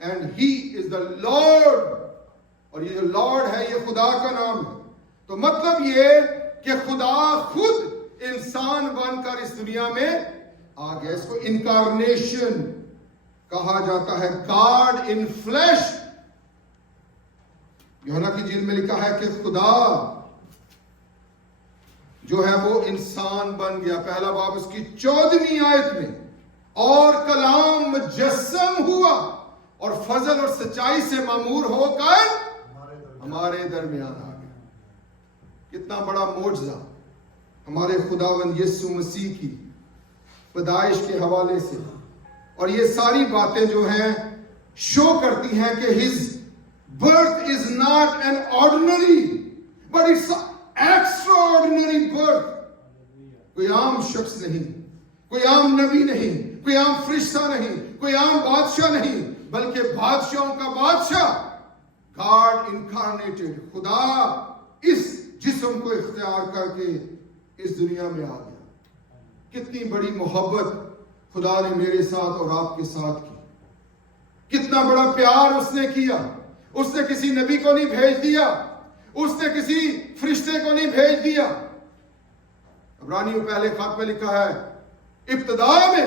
and He is the Lord. اور یہ جو Lord ہے یہ خدا کا نام ہے. تو مطلب یہ کہ خدا خود انسان بن کر اس دنیا میں آ گیا. اس کو انکارنیشن کہا جاتا ہے, گاڈ ان فلیش. یوحنا کی انجیل میں لکھا ہے کہ خدا جو ہے وہ انسان بن گیا. پہلا باب اس کی 14ویں آیت میں, اور کلام مجسم ہوا اور فضل اور سچائی سے معمور ہو کر ہمارے درمیان آ گیا. کتنا بڑا معجزہ ہمارے خداوند یسوع مسیح کی پیدائش کے حوالے سے. اور یہ ساری باتیں جو ہیں شو کرتی ہیں کہ his birth is not an ordinary but it's an extraordinary birth. کوئی عام شخص نہیں, کوئی عام نبی نہیں, کوئی عام فرشتہ نہیں, کوئی عام بادشاہ نہیں. بلکہ بادشاہوں کا بادشاہ، گاڈ انکارنیٹڈ، خدا اس جسم کو اختیار کر کے اس دنیا میں آ گیا۔ کتنی بڑی محبت خدا نے میرے ساتھ اور آپ کے ساتھ کی، کتنا بڑا پیار اس نے کیا۔ اس نے کسی نبی کو نہیں بھیج دیا، اس نے کسی فرشتے کو نہیں بھیج دیا۔ عبرانیوں پہلے خط میں لکھا ہے، ابتدا میں،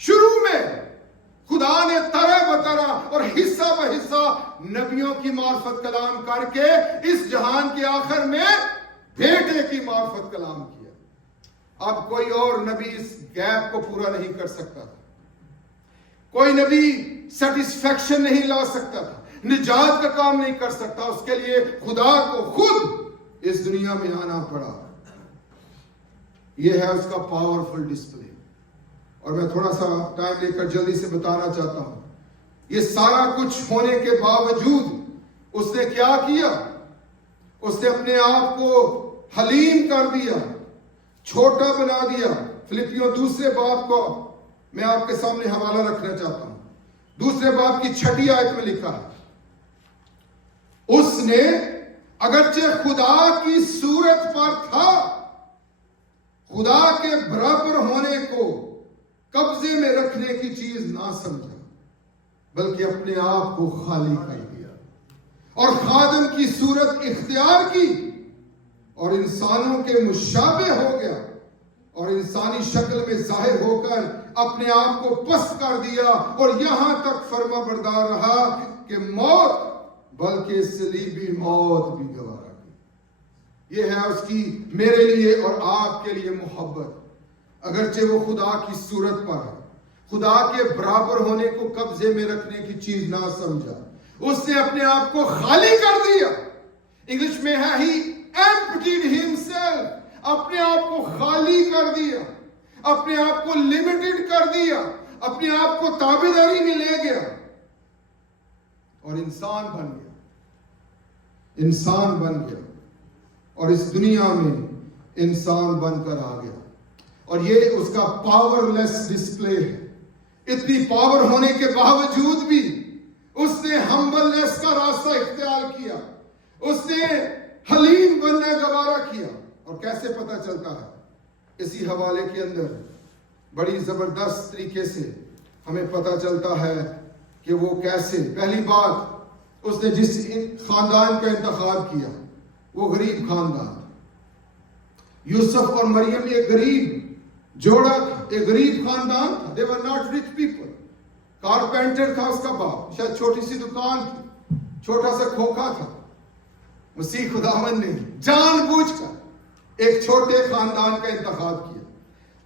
شروع میں خدا نے طرح بطرح اور حصہ بحصہ نبیوں کی معرفت کلام کر کے اس جہان کے آخر میں بیٹے کی معرفت کلام کیا۔ اب کوئی اور نبی اس گیپ کو پورا نہیں کر سکتا تھا، کوئی نبی سیٹسفیکشن نہیں لا سکتا تھا، نجات کا کام نہیں کر سکتا۔ اس کے لیے خدا کو خود اس دنیا میں آنا پڑا۔ یہ ہے اس کا پاورفل ڈسپلے۔ اور میں تھوڑا سا ٹائم لے کر جلدی سے بتانا چاہتا ہوں، یہ سارا کچھ ہونے کے باوجود اس نے کیا کیا؟ اس نے اپنے آپ کو حلیم کر دیا، چھوٹا بنا دیا۔ فلپیوں دوسرے باب کو میں آپ کے سامنے حوالہ رکھنا چاہتا ہوں، دوسرے باب کی 6 آیت میں لکھا ہے، اس نے اگرچہ خدا کی صورت پر تھا، خدا کے برابر ہونے کو قبضے میں رکھنے کی چیز نہ سمجھا، بلکہ اپنے آپ کو خالی کر دیا اور خادم کی صورت اختیار کی اور انسانوں کے مشابہ ہو گیا اور انسانی شکل میں ظاہر ہو کر اپنے آپ کو پست کر دیا اور یہاں تک فرما بردار رہا کہ موت، بلکہ صلیبی موت بھی گوارا کی۔ یہ ہے اس کی میرے لیے اور آپ کے لیے محبت۔ اگرچہ وہ خدا کی صورت پر ہے، خدا کے برابر ہونے کو قبضے میں رکھنے کی چیز نہ سمجھا، اس نے اپنے آپ کو خالی کر دیا۔ انگلش میں ہے ہی emptied himself، اپنے آپ کو خالی کر دیا، اپنے آپ کو لمیٹڈ کر دیا، اپنے آپ کو تابعداری میں لے گیا اور انسان بن گیا، انسان بن گیا اور اس دنیا میں انسان بن کر آ گیا۔ اور یہ اس کا پاور لیس ڈسپلے ہے۔ اتنی پاور ہونے کے باوجود بھی اس نے ہمبل لیس کا راستہ اختیار کیا، اس نے حلیم بننا گوارا کیا۔ اور کیسے پتہ چلتا ہے؟ اسی حوالے کے اندر بڑی زبردست طریقے سے ہمیں پتہ چلتا ہے کہ وہ کیسے۔ پہلی بات، اس نے جس خاندان کا انتخاب کیا وہ غریب خاندان، یوسف اور مریم ایک غریب جوڑا تھا، ایک غریب خاندان تھا۔ they were not rich people۔ Carpenter تھا اس کا باپ، شاید چھوٹی سی دکان تھی، چھوٹا سا کھوکھا تھا۔ مسیح خداوند نے جان بوجھ کر ایک چھوٹے خاندان کا انتخاب کیا۔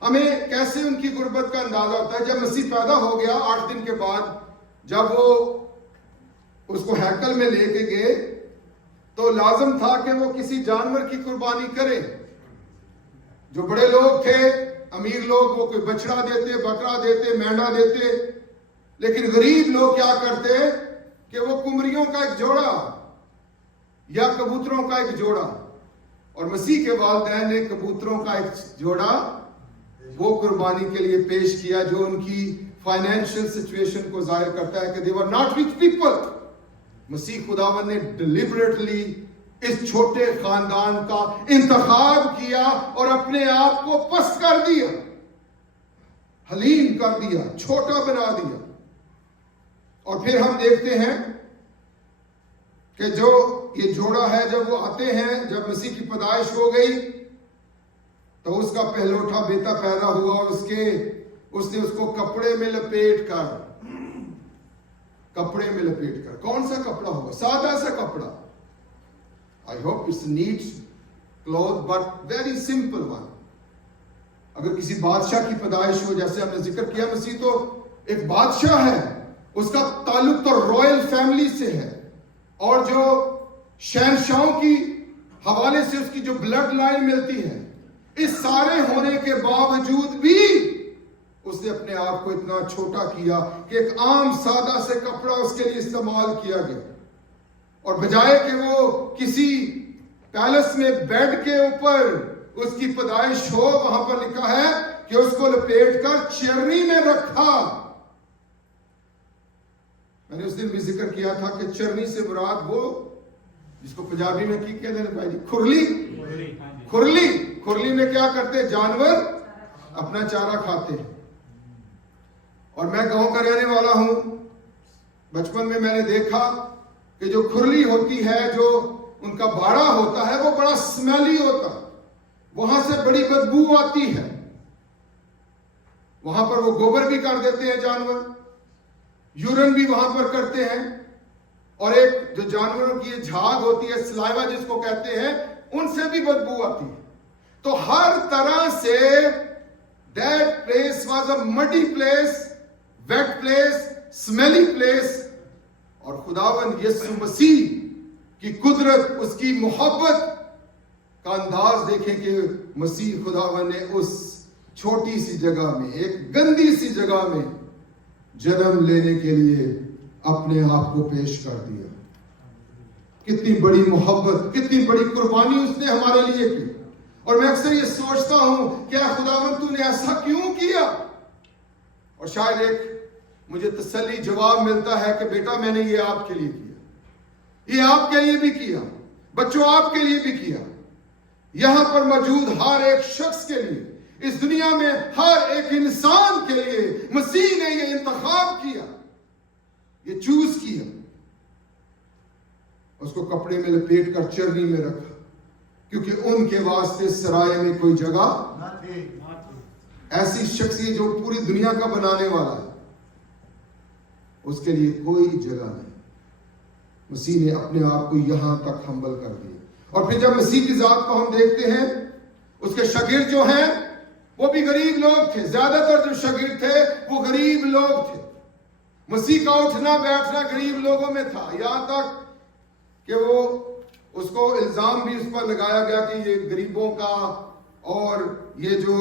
ہمیں کیسے ان کی غربت کا اندازہ ہوتا ہے؟ جب مسیح پیدا ہو گیا 8 دن کے بعد، جب وہ اس کو ہیکل میں لے کے گئے تو لازم تھا کہ وہ کسی جانور کی قربانی کرے۔ جو بڑے لوگ تھے، امیر لوگ، وہ کوئی بچڑا دیتے، بکرا دیتے، مینڈا دیتے، لیکن غریب لوگ کیا کرتے کہ وہ کمریوں کا ایک جوڑا یا کبوتروں کا ایک جوڑا، اور مسیح کے والدین نے کبوتروں کا ایک جوڑا وہ قربانی کے لیے پیش کیا، جو ان کی فائنینشل سچویشن کو ظاہر کرتا ہے کہ they were not rich people۔ مسیح خداوند نے ڈیلیبریٹلی اس چھوٹے خاندان کا انتخاب کیا اور اپنے آپ کو پست کر دیا، حلیم کر دیا، چھوٹا بنا دیا۔ اور پھر ہم دیکھتے ہیں کہ جو یہ جوڑا ہے، جب وہ آتے ہیں، جب مسیح کی پیدائش ہو گئی تو اس کا پہلوٹا بیٹا پیدا ہوا اور اس نے اس کو کپڑے میں لپیٹ کر، کون سا کپڑا ہوگا؟ سادہ سا کپڑا۔ I hope it's a neat cloth but very simple one۔ اگر کسی بادشاہ کی پیدائش ہو، جیسے ہم نے ذکر کیا، مسیح تو ایک بادشاہ ہے، اس کا تعلق تو رائل فیملی سے ہے، اور جو شہنشاہوں کی حوالے سے اس کی جو بلڈ لائن ملتی ہے، اس سارے ہونے کے باوجود بھی اس نے اپنے آپ کو اتنا چھوٹا کیا کہ ایک عام سادہ سے کپڑا اس کے لیے استعمال کیا گیا، اور بجائے کہ وہ کسی پیلس میں بیڈ کے اوپر اس کی پیدائش ہو، وہاں پر لکھا ہے کہ اس کو لپیٹ کر چرنی میں رکھا۔ میں نے اس دن بھی ذکر کیا تھا کہ چرنی سے مراد وہ جس کو پنجابی میں کی کہتے ہیں بھائی جی کھرلی. کھرلی میں کیا کرتے ہیں؟ جانور اپنا چارہ کھاتے ہیں. اور میں گاؤں کا رہنے والا ہوں. بچپن میں نے دیکھا کہ جو کھرلی ہوتی ہے, جو ان کا باڑا ہوتا ہے, وہ بڑا سمیلی ہوتا ہے. وہاں سے بڑی بدبو آتی ہے. وہاں پر وہ گوبر بھی کر دیتے ہیں جانور, یورن بھی وہاں پر کرتے ہیں, اور ایک جو جانوروں کی جھاگ ہوتی ہے, سلائیوا جس کو کہتے ہیں, ان سے بھی بدبو آتی ہے. تو ہر طرح سے that place was a muddy place, wet place, smelly place. اور خداوند یسوع مسیح کی قدرت, اس کی محبت کا انداز دیکھیں کہ مسیح خداوند نے اس چھوٹی سی جگہ میں, ایک گندی سی جگہ میں جنم لینے کے لیے اپنے آپ کو پیش کر دیا. کتنی بڑی محبت, کتنی بڑی قربانی اس نے ہمارے لیے کی. اور میں اکثر یہ سوچتا ہوں کہ اے خداوند تو نے ایسا کیوں کیا؟ اور شاید ایک مجھے تسلی جواب ملتا ہے کہ بیٹا میں نے یہ آپ کے لیے کیا, یہ آپ کے لیے بھی کیا, بچوں آپ کے لیے بھی کیا, یہاں پر موجود ہر ایک شخص کے لیے, اس دنیا میں ہر ایک انسان کے لیے مسیح نے یہ انتخاب کیا, یہ چوز کیا. اس کو کپڑے میں لپیٹ کر چرنی میں رکھا, کیونکہ ان کے واسطے سرائے میں کوئی جگہ نہ تھی. ایسی شخصیت جو پوری دنیا کا بنانے والا ہے, اس کے لیے کوئی جگہ نہیں. مسیح نے اپنے آپ کو یہاں تک ہمبل کر دیا. اور پھر جب مسیح کی ذات کو ہم دیکھتے ہیں, اس کے شاگرد جو ہیں وہ بھی غریب لوگ تھے. زیادہ تر جو شاگرد تھے وہ غریب لوگ تھے. مسیح کا اٹھنا بیٹھنا غریب لوگوں میں تھا, یہاں تک کہ وہ اس کو الزام بھی اس پر لگایا گیا کہ یہ غریبوں کا اور یہ جو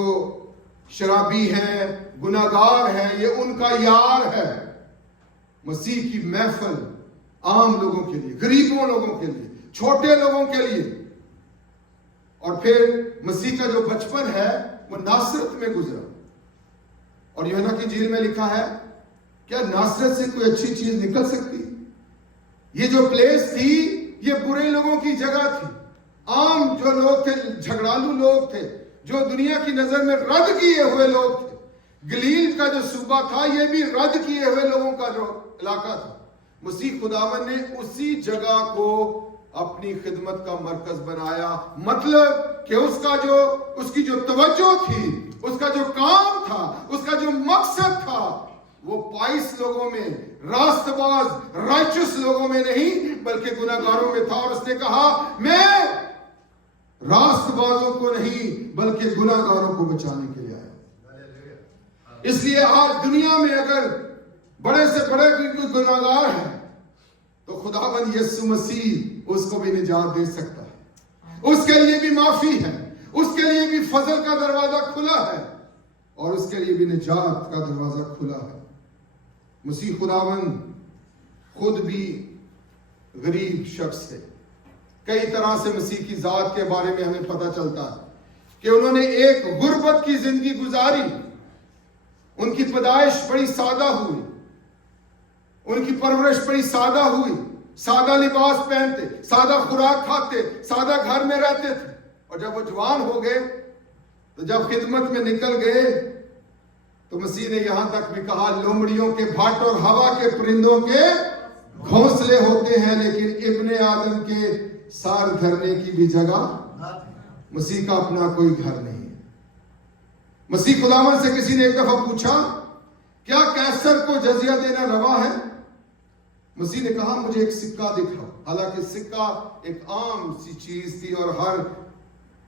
شرابی ہیں, گناہگار ہیں, یہ ان کا یار ہے. مسیح کی محفل عام لوگوں کے لیے, غریبوں لوگوں کے لیے, چھوٹے لوگوں کے لیے. اور پھر مسیح کا جو بچپن ہے وہ ناصرت میں گزرا. اور یوحنا کی انجیل میں لکھا ہے, کیا ناصرت سے کوئی اچھی چیز نکل سکتی؟ یہ جو پلیس تھی یہ برے لوگوں کی جگہ تھی. عام جو لوگ تھے, جھگڑالو لوگ تھے, جو دنیا کی نظر میں رد کیے ہوئے لوگ تھے. گلیل کا جو صوبہ تھا یہ بھی رد کیے ہوئے لوگوں کا جو علاقہ تھا. مسیح خداوند نے اسی جگہ کو اپنی خدمت کا مرکز بنایا. مطلب کہ اس کی جو توجہ تھی, اس کا جو کام تھا, اس کا جو مقصد تھا, وہ پائس لوگوں میں, راست باز رائچس لوگوں میں نہیں بلکہ گناہگاروں میں تھا. اور اس نے کہا میں راست بازوں کو نہیں بلکہ گناہگاروں کو بچانے کے لیے آیا. اس لیے آج دنیا میں اگر بڑے سے بڑے کوئی گناہگار ہے تو خداوند یسوع مسیح اس کو بھی نجات دے سکتا ہے. اس کے لیے بھی معافی ہے, اس کے لیے بھی فضل کا دروازہ کھلا ہے, اور اس کے لیے بھی نجات کا دروازہ کھلا ہے. مسیح خداوند خود بھی غریب شخص ہے. کئی طرح سے مسیح کی ذات کے بارے میں ہمیں پتہ چلتا ہے کہ انہوں نے ایک غربت کی زندگی گزاری. ان کی پیدائش بڑی سادہ ہوئی, ان کی پرورش بڑی سادہ ہوئی. سادہ لباس پہنتے, سادہ خوراک کھاتے, سادہ گھر میں رہتے تھے. اور جب وہ جوان ہو گئے تو جب خدمت میں نکل گئے تو مسیح نے یہاں تک بھی کہا, لومڑیوں کے بھٹ اور ہوا کے پرندوں کے گھونسلے ہوتے ہیں لیکن ابن آدم کے سار دھرنے کی بھی جگہ. مسیح کا اپنا کوئی گھر نہیں. مسیح خداوند سے کسی نے ایک دفعہ پوچھا, کیا کیسر کو جزیہ دینا روا ہے؟ مسیح نے کہا, مجھے ایک سکہ دکھاؤ. حالانکہ سکہ ایک عام سی چیز تھی اور ہر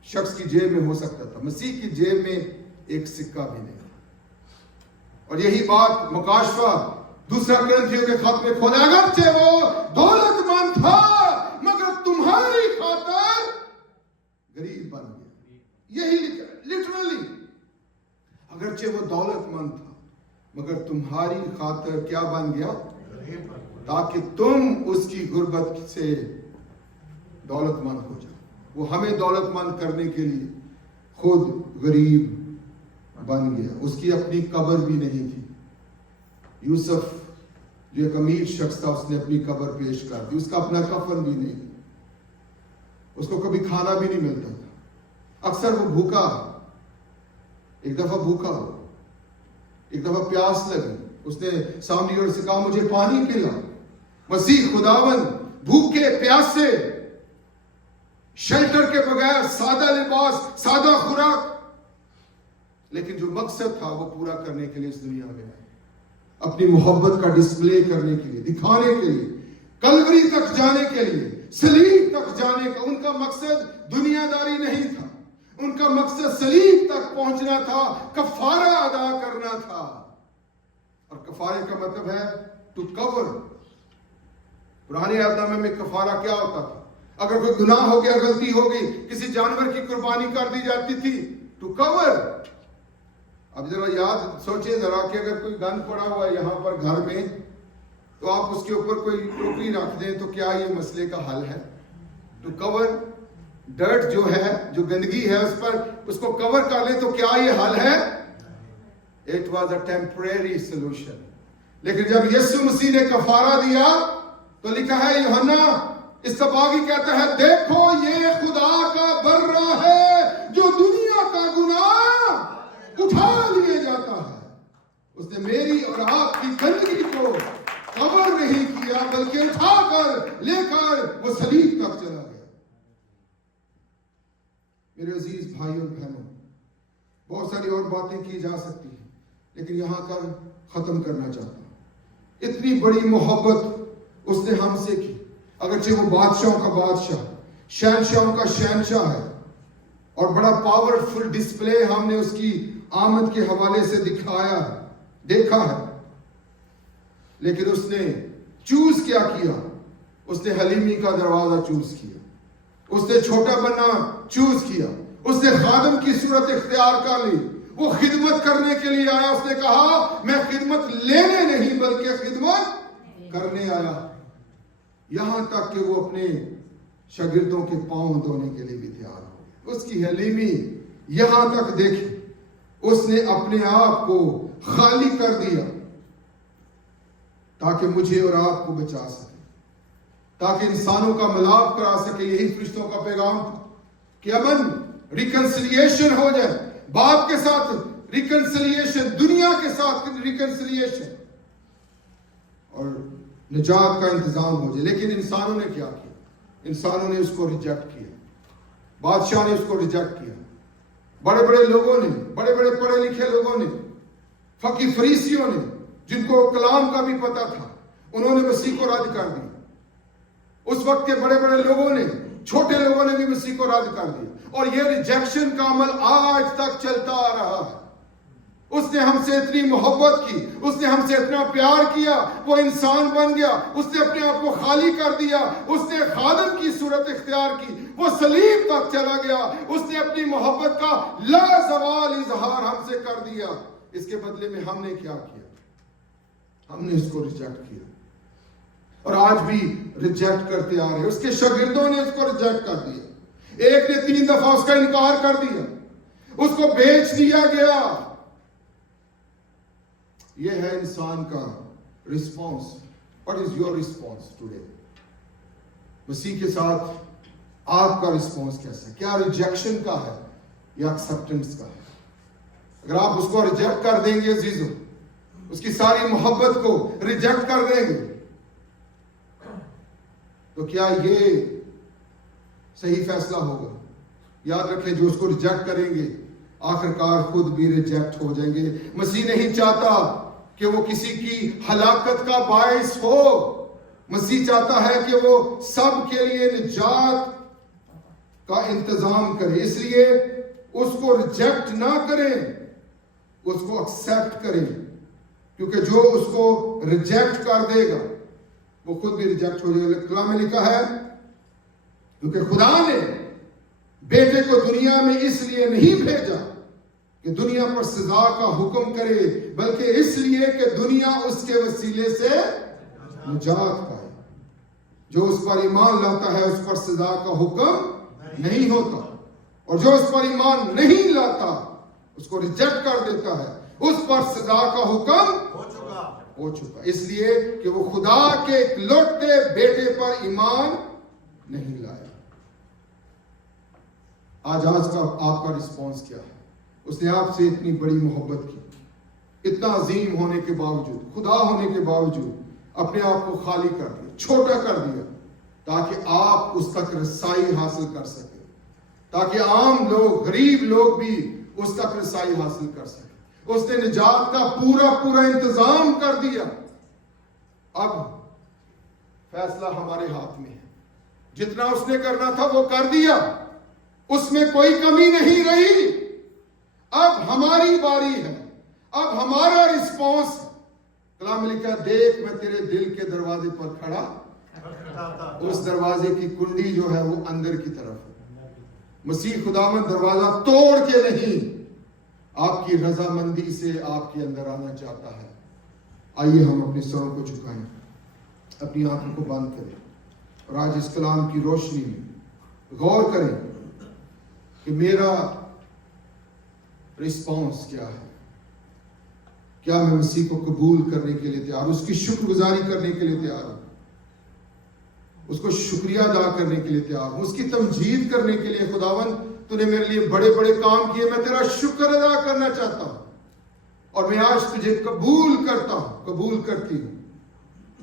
شخص کی جیب میں ہو سکتا تھا. مسیح کی جیب میں ایک سکہ بھی نہیں. اور یہی بات مکاشفہ دوسرا کرنتھیوں کے خط میں کھولا, اگرچہ وہ دولت مند تھا مگر تمہاری خاطر غریب بن گیا. یہی لٹرلی, اگرچہ وہ دولت مند تھا مگر تمہاری خاطر کیا بن گیا؟ تاکہ تم اس کی غربت سے دولت مند ہو جاؤ. وہ ہمیں دولت مند کرنے کے لیے خود غریب بن گیا. اس کی اپنی قبر بھی نہیں تھی. یوسف جو ایک امیر شخص تھا, اس نے اپنی قبر پیش کر دی. اس کا اپنا کفن بھی نہیں, اس کو کبھی کھانا بھی نہیں ملتا تھا. اکثر وہ بھوکا, ایک دفعہ بھوکا ہو, ایک دفعہ پیاس لگی, اس نے سامنے اور سے کہا مجھے پانی پلا. مسیح خداوند بھوکے پیاسے, شیلٹر کے بغیر, سادہ لباس, سادہ خوراک, لیکن جو مقصد تھا وہ پورا کرنے کے لیے اس دنیا میں آئے, اپنی محبت کا ڈسپلے کرنے کے لیے, دکھانے کے لیے, کلوری تک جانے کے لیے, صلیب تک جانے کا. ان کا مقصد دنیا داری نہیں تھا, ان کا مقصد صلیب تک پہنچنا تھا, کفارہ ادا کرنا تھا. اور کفارے کا مطلب ہے ٹو کور. پرانے عہد نامے میں کفارہ کیا ہوتا تھا؟ اگر کوئی گناہ ہو گیا, غلطی ہو گئی, کسی جانور کی قربانی کر دی جاتی تھی ٹو کور. اب ذرا یاد سوچیں ذرا کہ اگر کوئی گند پڑا ہوا ہے یہاں پر گھر میں, تو آپ اس کے اوپر کوئی ٹوکری رکھ دیں, تو کیا یہ مسئلے کا حل ہے؟ To cover. ڈرٹ جو ہے, جو گندگی ہے, اس پر اس کو کور کر لیں تو کیا یہ حل ہے؟ It was a temporary solution. لیکن جب یسوع مسیح نے کفارہ دیا تو لکھا ہے, یوحنا استباغی کہتا ہے, دیکھو یہ خدا کا برہ ہے جو دنیا کا گناہ اٹھا لیے جاتا ہے. اس نے میری اور آپ کی گندگی کو کور نہیں کیا, بلکہ اٹھا کر لے کر وہ صلیب تک چلا گیا. میرے عزیز بھائیوں اور بہنوں, بہت ساری اور باتیں کی جا سکتی ہیں, لیکن یہاں کر ختم کرنا چاہتا ہوں. اتنی بڑی محبت اس نے ہم سے کی, اگرچہ وہ بادشاہوں کا بادشاہ, شہنشاہوں کا شہنشاہ ہے, اور بڑا پاورفل ڈسپلے ہم نے اس کی آمد کے حوالے سے دکھایا ہے, دیکھا ہے. لیکن اس نے چوز کیا کیا؟ اس نے حلیمی کا دروازہ چوز کیا, اس نے چھوٹا بننا چوز کیا, اس نے خادم کی صورت اختیار کر لی. وہ خدمت کرنے کے لیے آیا. اس نے کہا میں خدمت لینے نہیں بلکہ خدمت کرنے آیا. یہاں تک کہ وہ اپنے شاگردوں کے پاؤں دھونے کے لیے بھی تیار ہو گیا. اس کی حلیمی یہاں تک دیکھی, اس نے اپنے آپ کو خالی کر دیا تاکہ مجھے اور آپ کو بچا سکے, تاکہ انسانوں کا ملاپ کرا سکے. یہی فرشتوں کا پیغام تھا کہ امن, ریکنسیلیشن ہو جائے, باپ کے ساتھ ریکنسیلیشن, دنیا کے ساتھ ریکنسیلیشن, اور نجات کا انتظام ہو جائے. لیکن انسانوں نے کیا کیا؟ انسانوں نے اس کو ریجیکٹ کیا, بادشاہ نے اس کو ریجیکٹ کیا, بڑے بڑے لوگوں نے, بڑے بڑے پڑھے لکھے لوگوں نے, فقی فریسیوں نے, جن کو کلام کا بھی پتا تھا, انہوں نے مسیح کو رد کر دیا. اس وقت کے بڑے بڑے لوگوں نے, چھوٹے لوگوں نے بھی مسیح کو رد کر دیا, اور یہ ریجیکشن کا عمل آج تک چلتا آ رہا ہے. اس نے ہم سے اتنی محبت کی, اس نے ہم سے اتنا پیار کیا, وہ انسان بن گیا, اس نے اپنے آپ کو خالی کر دیا, اس نے خادم کی صورت اختیار کی, وہ صلیب تک چلا گیا, اس نے اپنی محبت کا لازوال اظہار ہم سے کر دیا. اس کے بدلے میں ہم نے کیا کیا؟ ہم نے اس کو ریجیکٹ کیا, اور آج بھی ریجیکٹ کرتے آ رہے. اس کے شاگردوں نے اس کو ریجیکٹ کر دیا. ایک نے 3 دفعہ اس کا انکار کر دیا, اس کو بیچ دیا گیا. یہ ہے انسان کا response. What is your response today? مسیح کے ساتھ آپ کا رسپانس کیسا ہے؟ کیا ریجیکشن کا ہے یا ایکسپٹنس کا ہے؟ اگر آپ اس کو ریجیکٹ کر دیں گے عزیزوں, اس کی ساری محبت کو ریجیکٹ کر دیں گے, تو کیا یہ صحیح فیصلہ ہوگا؟ یاد رکھیں, جو اس کو ریجیکٹ کریں گے آخرکار خود بھی ریجیکٹ ہو جائیں گے. مسیح نہیں چاہتا کہ وہ کسی کی ہلاکت کا باعث ہو. مسیح چاہتا ہے کہ وہ سب کے لیے نجات کا انتظام کرے. اس لیے اس کو ریجیکٹ نہ کریں, اس کو ایکسپٹ کریں, کیونکہ جو اس کو ریجیکٹ کر دے گا وہ خود بھی ریجیکٹ ہو جائے گا. کلام میں لکھا ہے کیونکہ خدا نے بیٹے کو دنیا میں اس لیے نہیں بھیجا کہ دنیا پر سزا کا حکم کرے, بلکہ اس لیے کہ دنیا اس کے وسیلے سے نجات پائے. جو اس پر ایمان لاتا ہے اس پر سزا کا حکم نہیں ہوتا, اور جو اس پر ایمان نہیں لاتا اس کو ریجیکٹ کر دیتا ہے, اس پر سزا کا حکم ہو چکا، اس لیے کہ وہ خدا کے ایک لوٹتے بیٹے پر ایمان نہیں لایا۔ آج کا آپ کا رسپانس کیا ہے؟ اس نے آپ سے اتنی بڑی محبت کی، اتنا عظیم ہونے کے باوجود، خدا ہونے کے باوجود اپنے آپ کو خالی کر دیا، چھوٹا کر دیا، تاکہ آپ اس تک رسائی حاصل کر سکیں، تاکہ عام لوگ، غریب لوگ بھی اس تک رسائی حاصل کر سکیں۔ اس نے نجات کا پورا انتظام کر دیا۔ اب فیصلہ ہمارے ہاتھ میں ہے، جتنا اس نے کرنا تھا وہ کر دیا، اس میں کوئی کمی نہیں رہی۔ اب ہماری باری ہے، اب ہمارا رسپانس۔ کلام میں لکھا، دیکھ میں تیرے دل کے دروازے پر کھڑا، اس دروازے کی کنڈی جو ہے وہ اندر کی طرف ہے۔ مسیح خداوند دروازہ توڑ کے نہیں، آپ کی رضامندی سے آپ کے اندر آنا چاہتا ہے۔ آئیے ہم اپنے سروں کو جھکائیں، اپنی آنکھوں کو بند کریں، اور آج اس کلام کی روشنی میں غور کریں کہ میرا رسپانس کیا ہے۔ کیا میں مسیح کو قبول کرنے کے لیے تیار ہوں، اس کی شکر گزاری کرنے کے لیے تیار ہوں، اس کو شکریہ ادا کرنے کے لیے تیار ہوں، اس کی تمجید کرنے کے لیے، خداوند تو نے میرے لیے بڑے بڑے کام کیے، میں تیرا شکر ادا کرنا چاہتا ہوں، اور میں آج تجھے قبول کرتا ہوں، قبول کرتی ہوں۔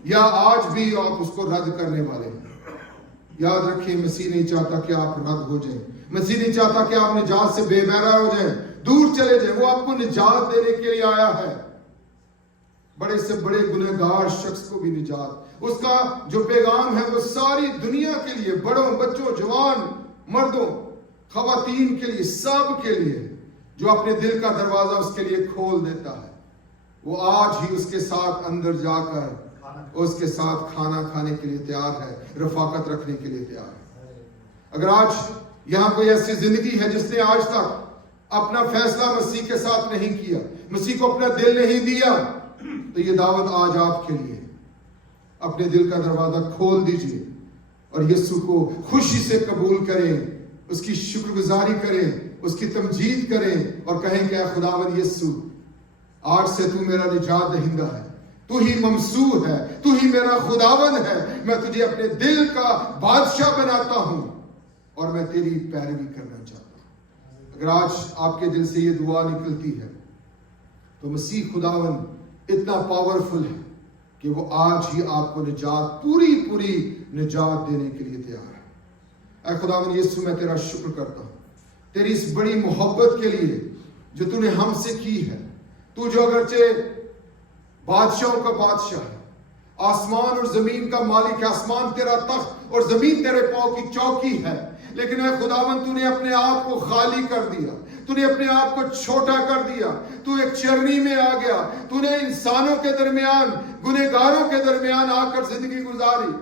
یا آج بھی آپ اس کو رد کرنے والے ہیں؟ یاد رکھیں، مسیح نہیں چاہتا کہ آپ رد ہو جائیں، مسیح نہیں چاہتا کہ آپ نجات سے بے بہرا ہو جائیں، دور چلے جائیں۔ وہ آپ کو نجات دینے کے لیے آیا ہے، بڑے سے بڑے گنہگار شخص کو بھی نجات۔ اس کا جو پیغام ہے وہ ساری دنیا کے لیے، بڑوں، بچوں، جوان، مردوں، خواتین کے لیے، سب کے لیے، جو اپنے دل کا دروازہ اس کے لیے کھول دیتا ہے، وہ آج ہی اس کے ساتھ اندر جا کر اس کے ساتھ کھانا کھانے کے لیے تیار ہے، رفاقت رکھنے کے لیے تیار ہے۔ اگر آج یہاں کوئی ایسی زندگی ہے جس نے آج تک اپنا فیصلہ مسیح کے ساتھ نہیں کیا، مسیح کو اپنا دل نہیں دیا، تو یہ دعوت آج آپ کے لیے، اپنے دل کا دروازہ کھول دیجئے اور یسوع کو خوشی سے قبول کریں، اس کی شکر گزاری کریں، اس کی تمجید کریں، اور کہیں کہ اے خداوند یسوع، آج سے تو میرا نجات دہندہ ہے، تو ہی ممسوح ہے، تو ہی میرا خداوند ہے، میں تجھے اپنے دل کا بادشاہ بناتا ہوں، اور میں تیری پیروی کرنا چاہتا ہوں۔ اگر آج آپ کے دل سے یہ دعا نکلتی ہے تو مسیح خداوند اتنا پاورفل ہے کہ وہ آج ہی آپ کو نجات، پوری نجات دینے کے لیے تیار ہے۔ اے خداوند یسوع، میں تیرا شکر کرتا ہوں تیری اس بڑی محبت کے لیے جو تو نے ہم سے کی ہے۔ تو جو اگرچہ بادشاہوں کا بادشاہ ہے، آسمان اور زمین کا مالک ہے، آسمان تیرا تخت اور زمین تیرے پاؤں کی چوکی ہے، لیکن اے خداوند تو نے اپنے آپ کو خالی کر دیا، تو نے اپنے آپ کو چھوٹا کر دیا، تو ایک چرنی میں آ گیا، تو نے انسانوں کے درمیان، گنہگاروں کے درمیان آ کر زندگی گزاری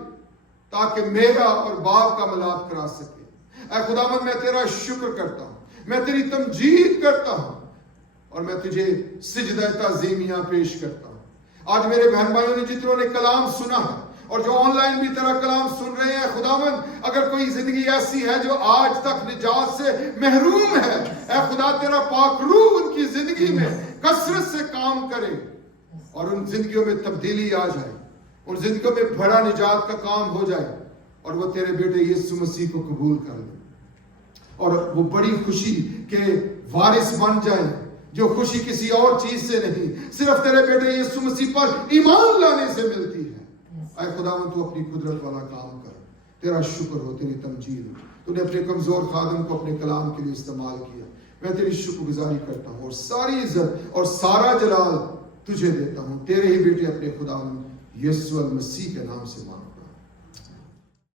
تاکہ میرا اور باپ کا ملاپ کرا سکے۔ اے خداوند، میں تیرا شکر کرتا ہوں، میں تیری تمجید کرتا ہوں، اور میں تجھے سجدہ تعظیمیہ پیش کرتا ہوں۔ آج میرے بہن بھائیوں نے جتنوں نے کلام سنا ہے اور جو آن لائن بھی تیرا کلام سن رہے ہیں، خداوند اگر کوئی زندگی ایسی ہے جو آج تک نجات سے محروم ہے، اے خدا تیرا پاک روح ان کی زندگی میں کثرت سے کام کرے اور ان زندگیوں میں تبدیلی آ جائے، ان زندگیوں میں بڑا نجات کا کام ہو جائے، اور وہ تیرے بیٹے یسوع مسیح کو قبول کر لیں، اور وہ بڑی خوشی کے وارث بن جائیں، جو خوشی کسی اور چیز سے نہیں، صرف تیرے بیٹے یسوع مسیح پر ایمان لانے سے ملتی ہے۔ اے خداوند تو اپنی قدرت والا کام کر، تیرا شکر ہو، تیری تمجید ہو، تو نے اپنے کمزور خادم کو اپنے کلام کے لیے استعمال کیا، میں تیری شکر گزاری کرتا ہوں، اور ساری عزت اور سارا جلال تجھے دیتا ہوں، تیرے ہی بیٹے اپنے خداوند یسوع المسیح کے نام سے مانگتا ہوں۔